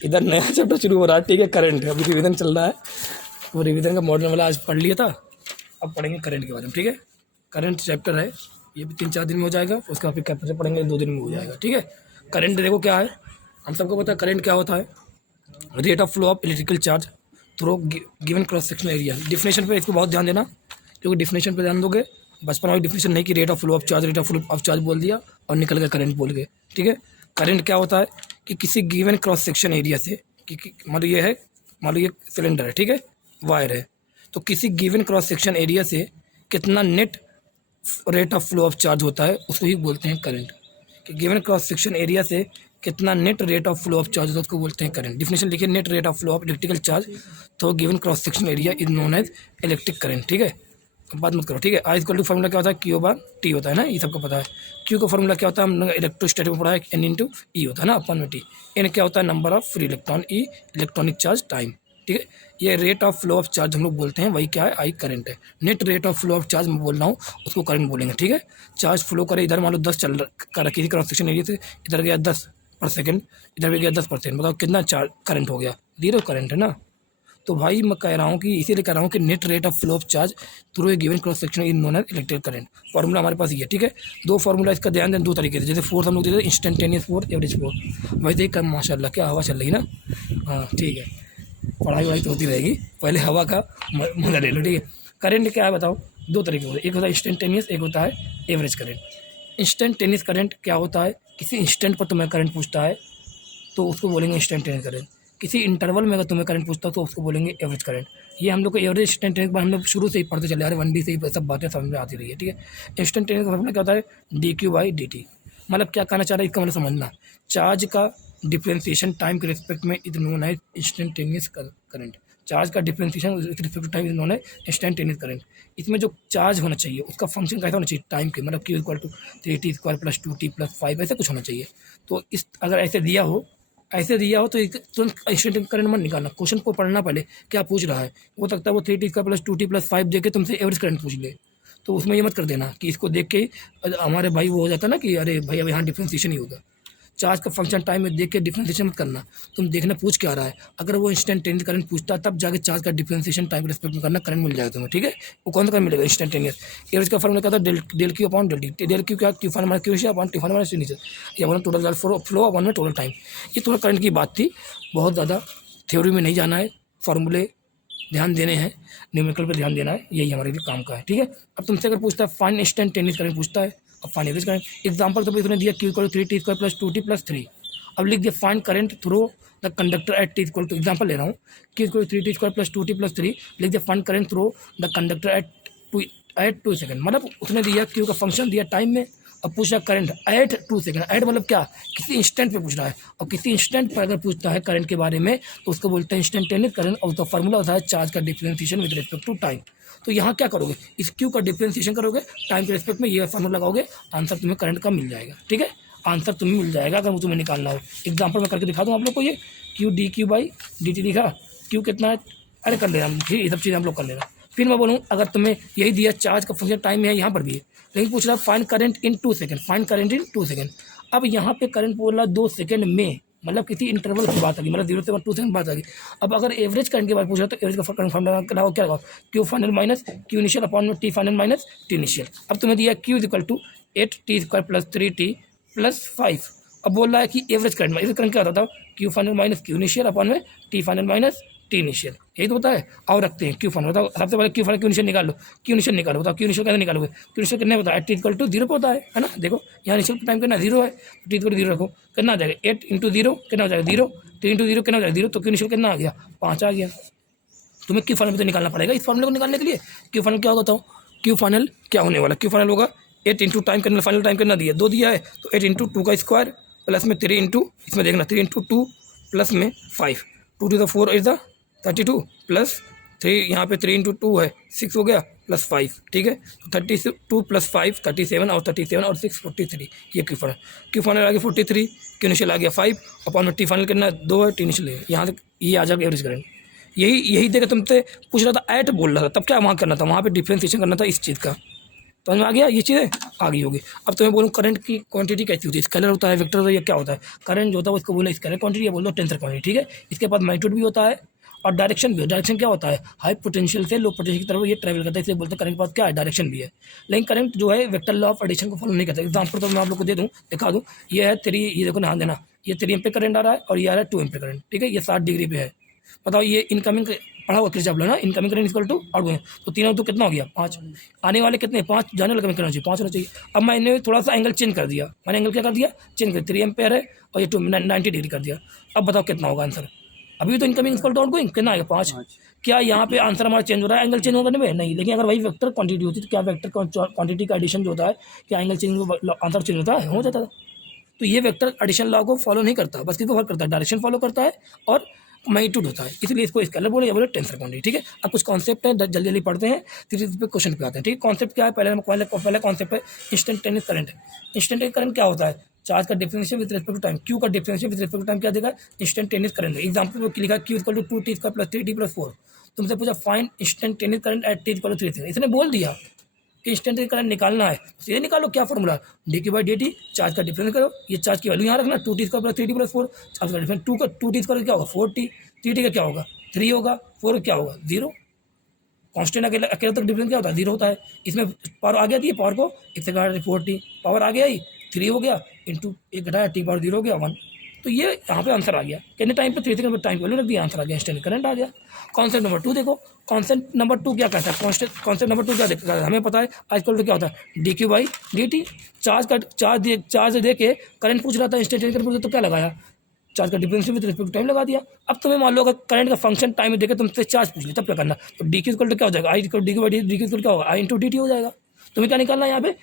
इधर नया चैप्टर शुरू हो रहा है, ठीक है, करंट। अभी रिवीजन चल रहा है, वो रिवीजन का मॉडल वाला आज पढ़ लिया था, अब पढ़ेंगे करंट के बारे में, ठीक है। करंट चैप्टर है, ये भी 3-4 दिन में हो जाएगा, उसका फिर कैपेसिटर पढ़ेंगे 2 दिन में हो जाएगा, ठीक है। करंट देखो क्या है, हम सबको पता है करंट क्या होता है, rate of flow of electrical charge through given cross sectional area. Definition पे इसको बहुत ध्यान देना, क्योंकि डिफिनेशन पे ध्यान दोगे, बचपन वाली डिफिनेशन नहीं कि rate of flow of charge, rate of flow of charge बोल दिया और निकल गया करंट बोल के, ठीक है। करंट क्या होता है कि किसी गिवन क्रॉस सेक्शन एरिया से, मान लो ये है, मान लो ये सिलेंडर है, ठीक है, वायर है, तो किसी गिवन क्रॉस सेक्शन एरिया से कितना net rate of flow of charge होता है उसको ही बोलते हैं करंट। कि गिवन क्रॉस सेक्शन एरिया से कितना net rate of flow of charge होता है उसको बोलते हैं करंट। डिफिनेशन लिखिए, net rate of flow of electrical charge तो given cross section area is known as electric current, ठीक है। अब बात मत करो, ठीक है। आई इक्वल टू फार्मूला क्या होता है, क्यू बार टी होता है ना, ये सबको पता है। क्यू का फार्मूला क्या होता है, हम इलेक्ट्रोस्टैटिक में पढ़ा है, एन इंटू ई होता है ना, अपन में टी। एन क्या होता है, number of free electron, E electronic charge time, ठीक है। ये rate of flow of charge हम लोग बोलते हैं, वही क्या है, आई करंट है। Net rate of flow of charge मैं बोल रहा हूँ, उसको करंट बोलेंगे, ठीक है। चार्ज फ्लो करे, इधर मान लो 10 चल कर रखी थी क्रॉस सेक्शन एरिया से, इधर गया 10 पर सेकेंड, इधर भी गया 10%, बताओ कितना चार्ज करंट हो गया, 0 करंट है ना। तो भाई मैं कह रहा हूँ कि इसीलिए कह रहा हूँ कि net rate of flow of charge through a given cross section in known as electric current. Formula हमारे पास ये, ठीक है। 2 फॉर्मूला इसका ध्यान दें, 2 तरीके से, जैसे फोर्स हम लोग देते हैं इंस्टेंटेनियस फोर्स, एवरेज फोर्स, वैसे ही कम, माशाल्लाह क्या हवा चल रही है ना, हाँ ठीक है, पढ़ाई वढ़ाई तो होती रहेगी, पहले हवा का मजा ले लो, ठीक है। करंट क्या है बताओ, 2 तरीके होते हैं, एक होता है इंस्टेंटेनियस, एक होता है एवरेज करंट। इंस्टेंटेनियस करंट क्या होता है, किसी इंस्टेंट पर तुम्हें करंट पूछता है तो उसको बोलेंगे इंस्टेंटेनियस करंट। किसी इंटरवल में अगर तुम्हें करंट पूछता हो तो उसको बोलेंगे एवरेज करंट। ये हम लोग को एवरेज इंस्टेंटेनियस हम लोग शुरू से ही पढ़ते चले आ रहे, 1D से ही सब बातें समझ में आती रही है, ठीक है। इंस्टेंटेनियस का फॉर्मूला क्या होता है, dq/dt। मतलब क्या कहना चाह रहा है, इसका मतलब समझना, चार्ज का डिफरेंशिएशन टाइम के रिस्पेक्ट में इज नोन है इंस्टेंटेनियस करंट। चार्ज का differentiation with respect to time is known है इंस्टेंटेनियस करंट। इसमें जो चार्ज होना चाहिए उसका फंक्शन कैसा होना चाहिए, टाइम के, मतलब q = 3t² + 2t + 5, ऐसा कुछ होना चाहिए। तो इस अगर ऐसे दिया हो तो तुरंत इंस्टेंटेनियस करंट मत निकालना, क्वेश्चन को पढ़ना पहले क्या पूछ रहा है। हो सकता है वो 3t² + 2t + 5 दे के तुमसे एवरेज करंट पूछ ले, तो उसमें ये मत कर देना कि इसको देख के हमारे भाई वो हो जाता ना कि अरे भाई अब यहाँ डिफ्रेंशिएशन ही होगा। चार्ज का फंक्शन टाइम में देख के डिफ्रेंशिएशन मत करना, तुम देखना पूछ क्या रहा है। अगर वो इंस्टेंटेनियस करंट पूछता है तब जाके चार्ज का डिफ्रेंशिएशन टाइम के रिस्पेक्ट में करना, करंट मिल जाएगा तुम्हें, ठीक है। वो कौन सा करंट मिलेगा, इंस्टेंटेनियस। एवरेज का फॉर्मूला क्या था, डेल q/dt। डेल q क्या, q final q upon t final नीचे, ये बोला टोटल फ्लो अपॉन में टोटल टाइम। ये थोड़ा करंट की बात थी, बहुत ज़्यादा थ्योरी में नहीं जाना है, फार्मूले ध्यान देने हैं, न्यूमेरिकल पे ध्यान देना है, यही हमारे लिए काम का है, ठीक है। अब तुमसे अगर पूछता है फाइन इंस्टेंटेनियस करंट पूछता है, अब फाइन एवरेज करंट, एग्जांपल तो इसने दिया q = 3t² + 2t + 3। अब लिख दिया fine current through the conductor at t = example ले रहा हूँ, q = 3t² + 2t + 3, लिख दिया fine current through the conductor at 2 second. मतलब उसने दिया q का फंक्शन दिया टाइम में, अब पूछा करंट एट 2 सेकेंड। एट मतलब क्या, किसी इंस्टेंट पे पूछ रहा है, और किसी इंस्टेंट पर अगर पूछता है करंट के बारे में तो उसको बोलते हैं इंस्टेंटेनियस करंट, और उसका फार्मूला होता है चार्ज का differentiation with respect to time. तो यहाँ क्या करोगे, इस क्यू का डिफरेंशिएशन करोगे टाइम के रिस्पेक्ट में, ये फार्मूला लगाओगे, आंसर तुम्हें करंट का मिल जाएगा, ठीक है। आंसर तुम्हें मिल जाएगा अगर वो तुम्हें निकालना हो। एग्जाम्पल में करके दिखा दूँ आप लोग को, ये q dq/dt दिखा, क्यू कितना है, अरे कर लेना, फिर ये सब चीज़ हम लोग कर लेना। फिर मैं बोलूँ अगर तुम्हें यही दिया चार्ज का फंक्शन टाइम है, यहाँ पर भी है, लेकिन पूछ रहा है fine current in 2 second, fine current in 2 second. अब यहाँ पे करंट बोल रहा है 2 सेकेंड में, मतलब किसी इंटरवल की बात आ गई, मतलब 0 से 2 सेकंड बात आ गई। अब अगर एवरेज करंट के बारे में पूछ रहा है तो एवरेज का करंट फॉर्मूला लगाओ, क्या लगाओ, q final minus q initial upon में t final minus t initial. अब तुम्हें दिया q = 8t² + 3t + 5। अब बोल रहा है कि एवरेज करंट में, एवरेज करंट क्या होता था, q final minus q initial upon में t final minus T initial, यही तो होता है। और रखते हैं क्यू फाइनल, बताओ सबसे पहले क्यू फाइनल क्यू इनिशियल निकाल लो, क्यू इनिशियल निकालो, बताओ क्यू इनिशियल कैसे निकालोगे, क्यू इनिशियल कितने होता है, t = 0 पे होता है ना। देखो यहाँ इनिशियल टाइम कितना 0 है, t = 0 रखो, कितना आ जाएगा 8 × 0 कितना हो जाएगा 0, 3 × 0 कितना हो जाएगा 0, तो क्यू इनिशियल कितना आ गया 5 आ गया। तुम्हें क्यू फाइनल तो निकालना पड़ेगा, इस फॉर्मूले को निकालने के लिए। क्यू फाइनल क्या होगा बताओ, क्यू फाइनल क्या होने वाला, क्यू फाइनल होगा 8 × टाइम करना, फाइनल टाइम कितना दिया 2 दिया है, तो 8 × 2 का स्क्वायर प्लस में 3 × इसमें देखना 3 × 2 प्लस में 5, 2 to the 4 is the 32 plus 3, यहाँ पे 3 × 2 है 6 हो गया प्लस 5, ठीक है। तो 32 + 5 37 और 37 और 6 43, ये क्यू फाइनल आ गया 43, क्यू इनिशियल आ गया 5 अपॉन में टी फाइनल कितना 2 है, टी इनिशियल है, यहाँ तक ये आ जाएगा एवरेज करंट। यही देखा तुमसे पूछ रहा था, ऐट बोल रहा था, तब क्या वहाँ करना था, वहाँ पे डिफरेंशिएशन करना था इस चीज़ का, समझ में आ गया, ये चीज़ें आ गई होगी। अब तो मैं बोलूँ करंट की क्वांटिटी कैसी होती है, स्केलर होता है, वेक्टर होता है, ये क्या होता है? करंट जो होता है उसको बोलो स्केलर क्वांटिटी, या बोल दो टेंसर क्वांटिटी, ठीक है। इसके बाद मैग्नीट्यूड भी होता है और डायरेक्शन भी। डायरेक्शन क्या होता है? हाई पोटेंशियल से लो पोटेंशियल की तरफ ये ट्रैवल करता है, इसलिए बोलते हैं करंट के पास क्या है? डायरेक्शन भी है। लेकिन करंट जो है वेक्टर लॉ ऑफ एडिशन को फॉलो नहीं करता। एग्जाम्पल तो मैं आप लोग को दे दूँ, दिखा दूँ। ये है 3, ये देखो ध्यान देना, ये 3 एम्पीयर करंट आ रहा है और ये आ रहा है 2 एम्पीयर करंट, ठीक है। ये 60 डिग्री पे है। बताओ ये इनकमिंग पढ़ा हुआ किरचॉफ लॉ ना, incoming current equal to outgoing, तो 3 और 2 कितना हो गया? 5। आने वाले कितने? 5 जाने वाले करना चाहिए, 5 होना चाहिए। अब मैंने थोड़ा सा एंगल चेंज कर दिया, मैंने एंगल क्या कर दिया? चेंज कर, 3 एम्पीयर है और ये 90 डिग्री कर दिया। अब बताओ कितना होगा आंसर? अभी तो इनकमिंग इक्वल टू आउटगोइंग कितना आएगा? 5। क्या यहाँ पे आंसर हमारा चेंज हो रहा है एंगल चेंज होने में? नहीं। लेकिन अगर वही वेक्टर क्वांटिटी होती तो क्या वेक्टर क्वांटिटी का एडिशन जो होता है, क्या एंगल चेंज आंसर चेंज होता है? हो जाता था। तो ये वेक्टर एडिशन लॉ को फॉलो नहीं करता, बस किसको फॉलो करता है? डायरेक्शन फॉलो करता है और मैग्नीट्यूड होता है, इसलिए इसको स्केलर बोले या बोले टेंसर क्वांटिटी, ठीक है। अब कुछ कॉन्सेप्ट है, जल्दी जल्दी पढ़ते हैं, फिर इस पे क्वेश्चन पे आते हैं, ठीक है। कॉन्सेप्ट क्या है? पहले कॉन्सेप्ट है इंस्टेंटेनियस करंट। इंस्टेंटेनियस करंट क्या होता है? चार्ज का differential with respect to time. Q का differential with respect to time क्या देगा? Instantaneous current. एग्जांपल में लिखा Q equal to 2t² + 3t + 4। तुमसे पूछा find instantaneous current eight t = 3 second, इसने बोल दिया कि इंस्टेंटेनियस करंट निकालना है, तो ये निकालो। क्या फॉर्मूला? dq/dt, चार्ज का डिफरेंस करो, ये चार्ज की वैल्यू यहाँ रखना, 2t² + 3t + 4। चार्ज का डिफरेंस 2t² क्या होगा? 4t, 3t का क्या होगा? 3 होगा, 4 क्या होगा? 0। कांस्टेंट अकेला अकेला तक डिफरेंस क्या होता है? 0 होता है। इसमें पावर आ गया थी, पावर को 1 से घटाया 4t, पावर आ गया ही 3 हो गया, इंटू 1 घटाया t 0 हो गया 1। तो ये यहाँ पे आंसर आ गया। कितने टाइम पे? 3 सेकंड पे टाइम वैल्यू रख दिया, आंसर आ गया, इंस्टेंट करंट आ गया। कॉन्सेप्ट नंबर 2 देखो, कॉन्सेप्ट नंबर 2 क्या कहता है? कॉन्सेप्ट नंबर 2 क्या देखता है? हमें पता है आजकल तो क्या होता है? dq/dt। चार्ज दे के करंट पूछ रहा था, इंस्टेंट करंट पूछ, तो क्या लगाया? चार्ज का differential with respect to time लगा दिया। अब तुम्हें मान लो अगर करंट का फंक्शन टाइम में देकर तुमसे चार्ज पूछ लिया, तब क्या करना? तो dq इक्वल टू क्या हो जाएगा? I equal dq/dt, dq equal क्या होगा? I × dt हो जाएगा। तुम्हें क्या निकालना है? यहाँ पे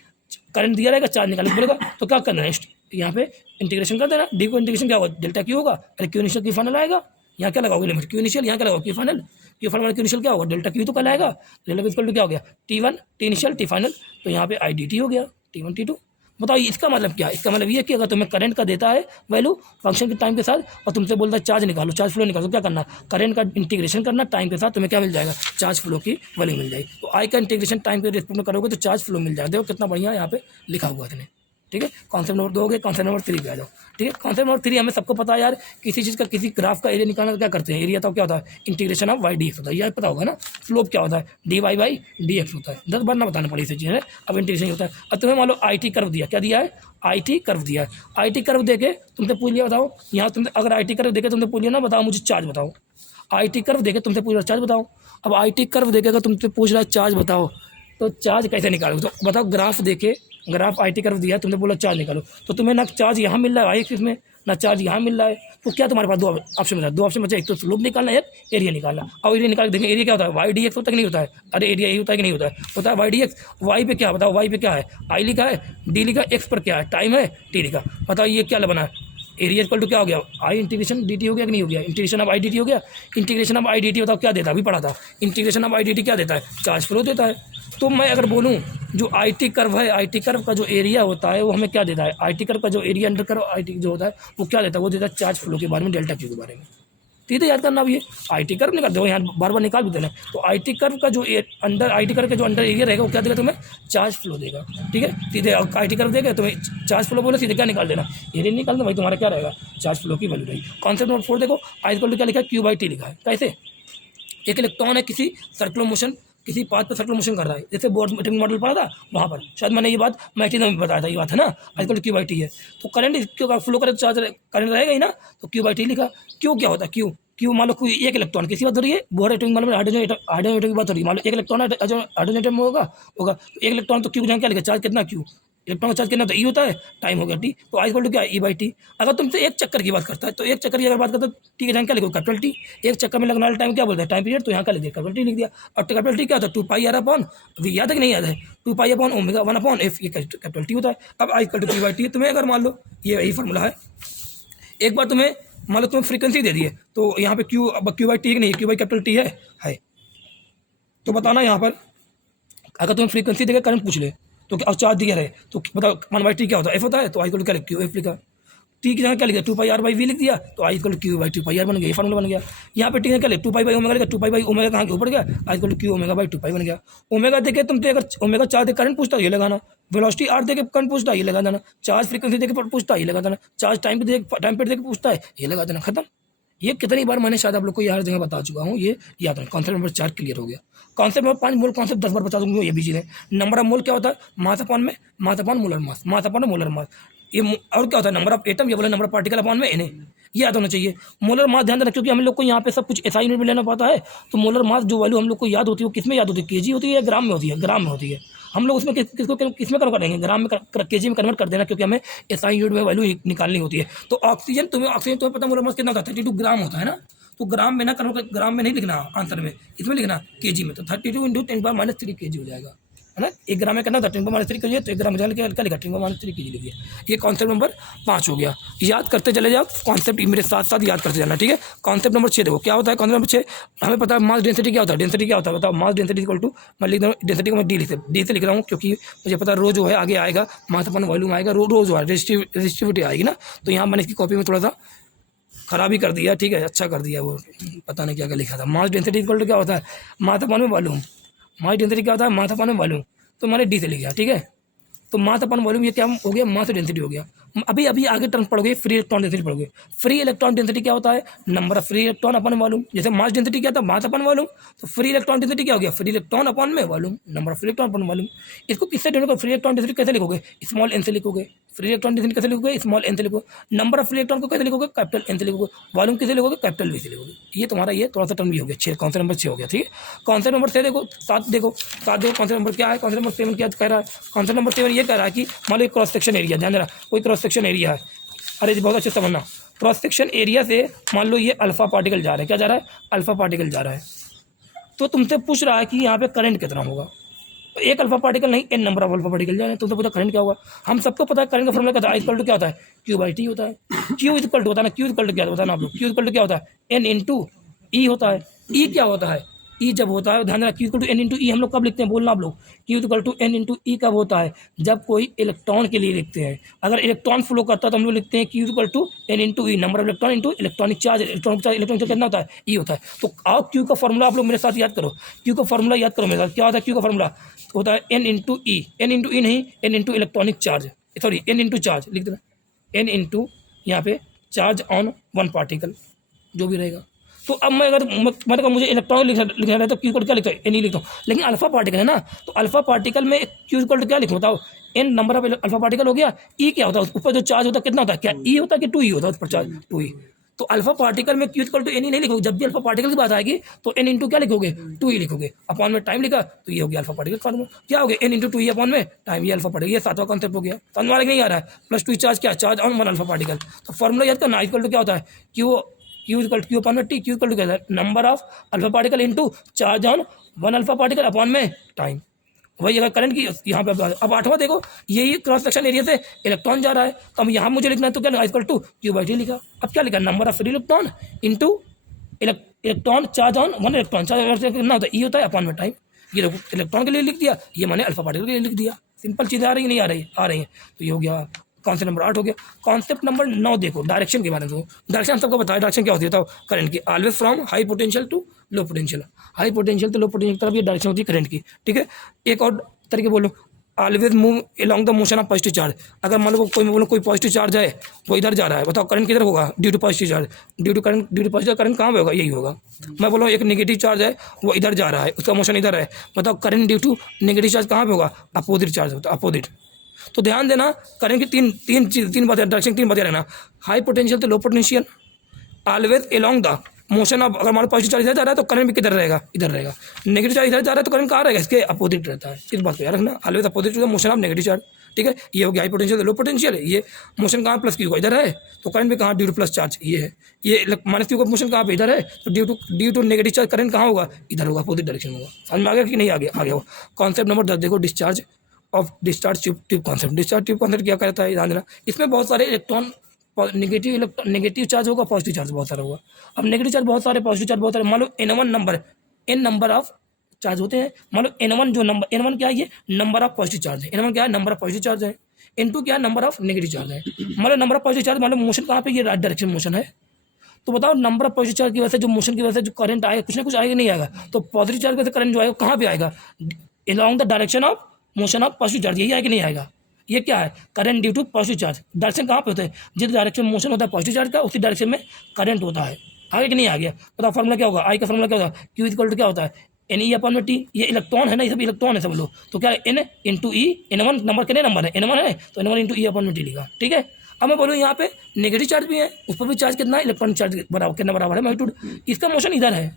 करंट दिया रहेगा, चार्ज निकालना बोलेगा, तो क्या करना है? यहाँ पे इंटीग्रेशन कर देना। डी को इंटीग्रेशन क्या होगा? डेल्टा क्यू होगा, अरे क्यू इनिशियल, क्यू फाइनल आएगा। यहाँ क्या लगाओगे? लिमिट क्यू इनिशियल, यहाँ क्या लगाओगे? Q final. Q final Q initial क्या होगा? डेल्टा क्यू तो कल आएगा। डेल्टा इक्वल टू क्या हो गया? t1 t initial t final, तो यहाँ पे i/dt हो गया, t1 t2। बताओ इसका मतलब क्या है? इसका मतलब ये कि अगर तुम्हें करंट का देता है वैल्यू फंक्शन के टाइम के साथ, और तुमसे बोलता है चार्ज निकालो, चार्ज फ्लो निकालो, तो क्या करना? करंट का इंटीग्रेशन करना टाइम के साथ, तुम्हें क्या मिल जाएगा? चार्ज फ्लो की वैल्यू मिल जाएगी। तो आई का इंटीग्रेशन टाइम के रिस्पेक्ट में करोगे तो चार्ज फ्लो मिल जाएगा। देखो कितना बढ़िया यहाँ पे लिखा हुआ है, ठीक है। कॉन्सेप्ट नंबर 2 हो गया, कॉन्सेप्ट नंबर 3 पे आ जाओ, ठीक है। कॉन्सेप्ट नंबर 3 हमें सबको पता है यार, किसी चीज़ का किसी ग्राफ का एरिया निकालना तो क्या करते हैं? एरिया तो क्या होता है? Integration of y d x होता है, यह पता होगा ना। स्लोप क्या होता है? dy/dx होता है। 10 बार ना बताना पड़ी इसे चीज़ें। अब इंटीग्रेशन होता है। अब तुम्हें मान लो IT कर्व दिया, क्या दिया है? IT कर्व दिया है। IT कर्व देके तुमसे पूछ लिया, बताओ यहाँ तुमने अगर IT कर्व देके तुमसे पूछ लिया ना, बताओ मुझे चार्ज बताओ। IT कर्व देके तुमसे पूछ रहा चार्ज बताओ। अब IT कर्व देके अगर तुमसे पूछ रहा है चार्ज बताओ, तो चार्ज कैसे निकालोगे? तो बताओ ग्राफ देके, ग्राफ IT कर्व दिया, तुमने बोला चार्ज निकालो, तो तुम्हें ना चार्ज यहाँ मिल रहा है y एक्सिस में, ना चार्ज यहाँ मिल रहा है, तो क्या तुम्हारे पास 2 ऑप्शन मिला? 2 ऑप्शन बचा, एक तो स्लोप निकालना है, एक एरिया निकालना। और एरिया निकाल देखें, एरिया क्या होता है? y/dx होता है कि नहीं होता है? अरे एरिया यही होता है कि नहीं होता है? होता है y/dx। y पे क्या बताओ? y पे क्या है? I लिखा है, d लिखा, x पर क्या है? टाइम है, t लिखा। बताओ ये क्या बना? एरिया इक्वल टू क्या हो गया? I इंटीग्रेशन dt हो गया कि नहीं हो गया? इंटीग्रेशन ऑफ I/dt हो गया। इंटीग्रेशन ऑफ I/dt बताओ क्या देता है? अभी पढ़ा था। इंटीग्रेशन ऑफ I/dt क्या देता है? चार्ज फ्लो देता है। तो मैं अगर बोलूँ जो IT कर्व है, IT कर्व का जो एरिया होता है वो हमें क्या देता है? IT कर्व का जो एरिया अंडर कर्व IT जो होता है वो क्या देता है? वो देता है चार्ज फ्लो के बारे में, डेल्टा क्यू के बारे में। ठीक है, याद करना। अब ये IT कर्व निकाल दो, यहाँ बार बार निकाल भी देना। तो IT कर्व का जो अंडर IT कर्व का जो अंडर एरिया रहेगा वो क्या देगा तुम्हें? चार्ज फ्लो देगा, ठीक है। सीधे IT कर्व देगा तुम्हें चार्ज फ्लो बोले, सीधे क्या निकाल देना? एरिया निकाल दो भाई, तुम्हारा क्या रहेगा? चार्ज फ्लो की वैल्यू रहेगी। कॉन्सेप्ट नंबर 4 देखो, I इक्वल टू क्या लिखा है? Q/T लिखा है। कैसे? एक इलेक्ट्रॉन है किसी सर्कुलर मोशन, किसी पाथ पर सर्कुलर मोशन कर रहा है, जैसे बोर्ड एटॉमिक मॉडल पढ़ा था वहाँ पर, शायद मैंने ये बात मैथ्स में बताया था, ये बात है ना। आजकल Q/T है, तो करंट क्यों फ्लो करे तो चार्ज करंट रहेगा ही ना, तो Q/T लिखा। क्यों क्या होता है? क्यों मान लो कोई एक इलेक्ट्रॉन, किसी बात हो रही है बोर्ड एटॉमिक मॉडल में हाइड्रोजन एटम की बात हो रही है, मान लो एक इलेक्ट्रॉन हाइड्रोजन एटम होगा तो एक इलेक्ट्रॉन, तो क्यू क्या लिखा? चार्ज कितना? क्यू इलेक्ट्रॉन का चार्ज कितना होता है? ई होता है, टाइम हो गया टी, तो आई इक्वल टू क्या है? E/T। अगर तुमसे एक चक्कर की बात करता है तो एक चक्कर की अगर बात करता है तो टी के टाइम क्या लिखो? Capital T. एक चक्कर में लगने वाला टाइम क्या बोलते हैं? टाइम पीरियड, तो यहाँ क्या लिख दिया? कैपिटल टी लिख दिया। और कैपिटल टी क्या होता है? 2πr/, अभी याद है कि नहीं याद है? 2π/ω 1/f, ये कैपिटल टी होता है। अब आई इक्वल टू P/T। तुम्हें अगर मान लो ये यही फॉर्मूला है, एक बार तुम्हें मान लो तुम्हें फ्रीक्वेंसी दे दी है, तो यहाँ पे Q/T कि नहीं? Q/T है। तो बताना यहाँ पर अगर तुम्हें फ्रीक्वेंसी देकर करंट पूछ ले तो और चार्ज दिया रहे तो बताओ 1/T क्या होता है? F होता है, तो आई इक्वल टू क्या लिख? Q/F लिखा। टी की जगह क्या लिखा 2πr/v लिख दिया, तो I equal to Q by 2πr बन गया, ये फार्मूला बन गया। यहाँ पे टी ने क्या लिखा 2π/ω लिखा, 2π/ω कहाँ के ऊपर गया, I equal to Q omega by 2π बन गया। ओमेगा देखे तुमसे अगर ओमेगा चार्ज करंट पूछता ये लगाना, वेलोसिटी आर देके करंट पूछता ये लगा देना, चार्ज फ्रीक्वेंसी देके पूछता ये लगा देना, चार्ज टाइम पे देके पूछता है ये लगा देना, खत्म। ये कितनी बार मैंने शायद आप लोग को हर जगह बता चुका हूँ, ये याद रखना। कॉन्सेप्ट नंबर 4 क्लियर हो गया। कॉन्सेप्ट नंबर 5 मोल कॉन्सेप्ट 10 बार बता दूंगा, ये भी चीज़ है। नंबर ऑफ मोल क्या होता है, मास अपॉन में mass upon molar mass, mass upon molar mass. ये और क्या होता है, नंबर ऑफ एटम, ये बोले नंबर ऑफ पार्टिकल अपॉन में एन, ये याद होना चाहिए। मोलर मास ध्यान रखना, क्योंकि हम लोग को यहाँ पे सब कुछ एसआई यूनिट में लेना पड़ता है, तो मोलर मास जो वैल्यू हम लोग को याद होती है वो किस में याद होती है, केजी होती है या ग्राम में होती है, ग्राम में होती है। हम लोग उसमें किसको किसमें कन्वर्ट करेंगे, ग्राम में, केजी में कन्वर्ट कर देना, क्योंकि हमें एसआई यूनिट में वैल्यू निकालनी होती है। तो ऑक्सीजन तुम्हें पता मोलर मास कितना होता है, 32 ग्राम होता है ना, तो ग्राम में ना कन्वर्ट, ग्राम में नहीं लिखना आंसर में, इसमें लिखना केजी में, तो 32 × 10⁻³ केजी हो जाएगा, है ना। 1 ग्राम में करना था 10⁻³ केजी, तो 1 ग्राम में क्या लिखा 10⁻³ केजी लिखिए। ये कॉन्सेप्ट नंबर 5 हो गया, याद करते चले जाओ, कॉन्सेप्ट मेरे साथ साथ याद करते जाना, ठीक है। कॉन्सेप्ट नंबर 6 देखो क्या होता है। कॉन्सेप्ट नंबर 6 हमें पता है मास डेंसिटी क्या होता है, डेंसिटी क्या होता है बताओ। मास डेंसिटी इक्वल टू, मैं लिख रहा हूँ डेंसिटी को मैं डी से लिख रहा हूँ, क्योंकि मुझे पता रो जो है आगे आएगा, मास अपन वॉल्यूम आएगा, रो जो है रेजिस्टिविटी आएगी ना, तो यहाँ मैंने इसकी कॉपी में थोड़ा सा खराबी कर दिया, ठीक है, अच्छा कर दिया, वो पता नहीं क्या क्या लिखा था। मास डेंसिटी इक्वल टू क्या होता है, मास अपॉन में वॉल्यूम। मास डेंसिटी क्या होता है, मास अपॉन में वॉल्यूम, तो मैंने डी से लिखा, ठीक है। तो मास अपॉन वॉल्यूम ये क्या हो गया, मास डेंसिटी हो गया। अभी अभी आगे टर्म पढ़ोगे, फ्री इलेक्ट्रॉन डेंसिटी पढ़ोगे। फ्री इलेक्ट्रॉन डेंसिटी क्या होता है, number of free electron upon volume. जैसे मास डेंसिटी क्या था, मास अपॉन वॉल्यूम, तो फ्री इलेक्ट्रॉन डेंसिटी क्या हो गया, फ्री इलेक्ट्रॉन अपॉन में volume, number of free electron upon volume. इसको किससे डिनोट करोगे, फ्री इलेक्ट्रॉन डेंसिटी कैसे लिखोगे, स्मॉल एन से लिखोगे। फ्री इलेक्ट्रॉन डेंसिटी कैसे लिखोगे, स्मॉल एन से लिखोगे। नंबर ऑफ फ्री इलेक्ट्रॉन को कैसे लिखोगे, कैपिटल एन से लिखोगे। वॉल्यूम किसे लिखोगे, कैपिटल वी से लिखोगे। ये तुम्हारा ये थोड़ा सा टर्म भी हो गया, 6 कॉन्सेप्ट नंबर 6 हो गया, ठीक है। कॉन्सेप्ट नंबर 6 देखो, 7 देखो कॉन्सेप्ट नंबर क्या है। कॉन्सेप्ट नंबर 7 क्या कह रहा है, कॉन्सेप्ट नंबर 7 ये कह रहा है कि मान लो क्रॉस सेक्शन एरिया, ध्यान देना, कोई क्रॉस सेक्शन एरिया है, अरे जी बहुत अच्छे समझना। क्रॉस सेक्शन एरिया से मान लो ये अल्फा पार्टिकल जा रहा है, क्या जा रहा है, अल्फा पार्टिकल जा रहा है। तो तुमसे पूछ रहा है कि यहाँ पे करंट कितना होगा, तो एक अल्फा पार्टिकल नहीं, n number of alpha particle जा रहे हैं, तुमसे पूछा करंट क्या होगा। हम सबको पता है करंट का फॉर्मूला क्या था, इक्वल टू क्या होता है, Q/T होता है। क्यू इक्वल टू होता है ना, क्यू इक्वल टू क्या होता है ना आप लोग, क्यू इक्वल टू क्या होता है, N × E होता है। E क्या होता है, ई जब होता है, ध्यान रखना, Q equal to N × E हम लोग कब लिखते हैं, बोलना आप लोग, Q equal to N × E कब होता है, जब कोई इलेक्ट्रॉन के लिए लिखते हैं। अगर इलेक्ट्रॉन फ्लो करता है तो हम लोग लिखते हैं Q equal to N × E, number of electron into electronic charge. Electronic charge कितना होता है, E होता है। तो आओ Q का फॉर्मूला आप लोग मेरे साथ याद करो, Q का फॉर्मूला याद करो मेरे साथ, क्या होता है Q का फॉर्मूला, होता है N × E, N × E नहीं, N × electronic charge, sorry N × charge लिख देना, N × यहाँ पे चार्ज ऑन वन पार्टिकल जो भी रहेगा। तो अब मैं अगर मतलब मुझे इलेक्ट्रॉन लिखना है तो क्यू इक्वल क्या लिखता है, एन ही लिखता हूँ। लेकिन अल्फा पार्टिकल है ना, तो अल्फा पार्टिकल में क्यू इक्वल क्या लिखूँ बताओ, n number of alpha particle हो गया। ई क्या होता है, ऊपर जो चार्ज होता है कितना होता है, क्या ई होता है कि 2E होता है, ऊपर चार्ज 2E। तो अल्फा पार्टिकल में क्यू इक्वल टू एन ही नहीं लिखोगे, जब भी अल्फा पार्टिकल की बात आएगी तो एन इंटू क्या लिखोगे, 2E लिखोगे। अपॉन में टाइम लिखा तो ये हो गया अल्फा पार्टिकल फॉर्मूला, क्या हो गया, एन इंटू 2E अपॉन में टाइम, ये अल्फा पार्टिकल, ये 7वां कॉन्सेप्ट हो गया। समझ में नहीं आ रहा है, +2 चार्ज क्या, charge on one alpha particle. तो फॉर्मूला याद करना, इक्वल टू क्या होता है, q equal to q upon में टी, क्यू इक्वल टू क्या है, number of alpha particle into charge on one alpha particle upon में टाइम। वही अगर करंट की यहाँ पे अब 8वां देखो, यही क्रॉस सेक्शन एरिया से इलेक्ट्रॉन जा रहा है, तो अब यहाँ मुझे लिखना है तो क्या इक्वल टू Q/T लिखा। अब क्या लिखा, number of free electron into electron charge on one electron, charge कितना होता है, ई होता है अपॉन में टाइम। ये देखो इलेक्ट्रॉन के लिए लिख दिया, ये मैंने अल्फा पार्टिकल के लिए लिख दिया। सिंपल चीज़ें आ रही नहीं, आ रही हैं। तो ये हो गया कॉन्सेप्ट नंबर 8 हो गया। कॉन्सेप्ट नंबर 9 देखो, डायरेक्शन के बारे में। डायरेक्शन सबको बताया, डायरेक्शन क्या होती है बताओ, करंट की, always from high potential to low potential. High potential तो लो पोटेंशियल तरफ ये डायरेक्शन होती है करंट की, ठीक है। एक और तरीके बोलो, always move along the motion of positive charge. अगर मान लो कोई पॉजिटिव चार्ज है वो इधर जा रहा है, बताओ करंट किधर होगा, due to positive charge, due to positive current कहाँ पे होगा, यही होगा। मैं बोल रहा हूँ एक नेगेटिव चार्ज है वो इधर जा रहा है, उसका मोशन इधर है, बताओ current due to negative charge कहाँ पे होगा, अपोजिट चार्ज होता है, अपोजिट। तो ध्यान देना, करंट की तीन बातें, डायरेक्शन 3 बातें रहना, हाई पोटेंशियल तो low potential, always along the motion of, अगर मान पॉजिटिव चार्ज इधर जा रहा है तो करंट भी किधर रहेगा, इधर रहेगा। नेगेटिव चार्ज इधर जा रहा है तो करंट कहाँ रहेगा, इसके अपोजिट रहता है। इस बात को याद रखना, always opposite to the motion of negative charge, ठीक है। ये हो गया हाई पोटेंशियल लो पोटेंशियल। ये मोशन कहाँ प्लस क्यू का इधर है, तो करंट भी कहाँ ड्यू टू प्लस चार्ज ये है। ये माइनस क्यू का मोशन कहाँ पे इधर है, तो due to negative charge current कहाँ होगा, इधर होगा, अपोजिट डायरेक्शन होगा। समझ में आ गया कि नहीं, आ गया। कॉन्सेप्ट नंबर 10 देखो, discharge tube concept. Discharge tube concept क्या करता है, ध्यान देना। इसमें बहुत सारे इलेक्ट्रॉन, नेगेटिव चार्ज होगा, पॉजिटिव चार्ज बहुत सारा होगा। अब नेगेटिव चार्ज बहुत सारे, पॉजिटिव चार्ज बहुत सारे। मान लो n नंबर ऑफ चार्ज होते हैं। मान लो n1 क्या है, ये नंबर ऑफ पॉजिटिव चार्ज है। n1 क्या है, नंबर ऑफ पॉजिटिव चार्ज है। इनटू क्या नंबर ऑफ नेगेटिव चार्ज है, मतलब नंबर ऑफ पॉजिटिव चार्ज, मतलब मोशन कहाँ पे, ये राइट डायरेक्शन मोशन है। तो बताओ नंबर ऑफ पॉजिटिव चार्ज की वजह से जो मोशन की वजह से जो करंट आएगा कुछ ना कुछ आएगा, नहीं आएगा। तो पॉजिटिव चार्ज की वजह से करंट जो आएगा कहाँ पे आएगा, along the direction of motion of positive charge, यही आएगा कि नहीं आएगा। ये क्या है, current due to positive charge. Direction कहाँ पे होता है, जिस डायरेक्शन में मोशन होता है पॉजिटिव चार्ज का उसी डायरेक्शन में करंट होता है। आगे कि नहीं आ गया, बताओ फॉर्मूला क्या होगा, आई का फॉर्मूला क्या होगा, क्यू इक्वल टू क्या होता है एन ई अपॉन में टी। ये इलेक्ट्रॉन है ना, ये सब इलेक्ट्रॉन है सब लोग, तो क्या है एन इंटू ई, एन1 नंबर कितने नंबर है, एन1 है, तो एन1 इंटू ई अपॉन में टी लिखा, ठीक है। अब मैं बोलूँ यहाँ पे नेगेटिव चार्ज भी है, उस पर भी चार्ज कितना है, इलेक्ट्रॉनिक चार्ज बराबर कितना बराबर है मैग्नीट्यूड, इसका मोशन इधर है,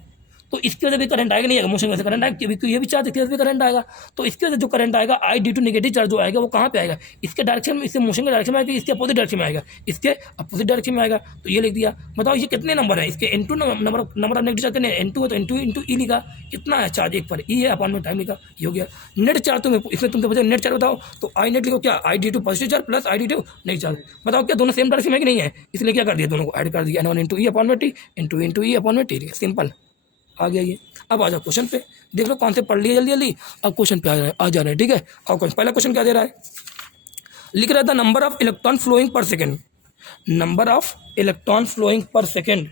तो इसकी वजह से भी करंट आएगा, नहीं आएगा, मोशन की वजह से करंट आएगा, क्योंकि ये भी चार्ज इसकी वजह से भी करंट आएगा। तो इसकी वजह से जो करंट आएगा i due to negative charge जो आएगा वो कहाँ पे आएगा, इसके डायरेक्शन में, इसके मोशन के डायरेक्शन में आएगा, इसके अपोजिट डायरेक्शन में आएगा, इसके अपोजिट डायरेक्शन में आएगा। तो ये लिख दिया। बताओ ये कितने नंबर है, इसके into number of negative charge कितने, इनटू है तो इनटू इंटू ई लिखा, कितना है चार्ज एक पर, ई है अपॉन में टाइम लिखा, ये हो गया। नेट चार्ज तुम्हें इसमें तुमसे पूछा नेट चार्ज बताओ, तो आई नेट लिखो क्या, i due to positive charge plus i due to negative charge. बताओ क्या दोनों सेम डायरेक्शन में कि नहीं है, इसलिए क्या कर दिया, दोनों को ऐड कर दिया, एन1 इंटू ई अपॉन में टी इंटू ई अपॉन में टी, सिंपल आ गया ये। अब आ जाओ क्वेश्चन पे, देख लो कौन से पढ़ लिए जल्दी जल्दी, अब क्वेश्चन पे आ जा रहे हैं, ठीक है। और पहला क्वेश्चन क्या दे रहा है, लिख रहा था number of electron flowing per second, number of electron flowing per second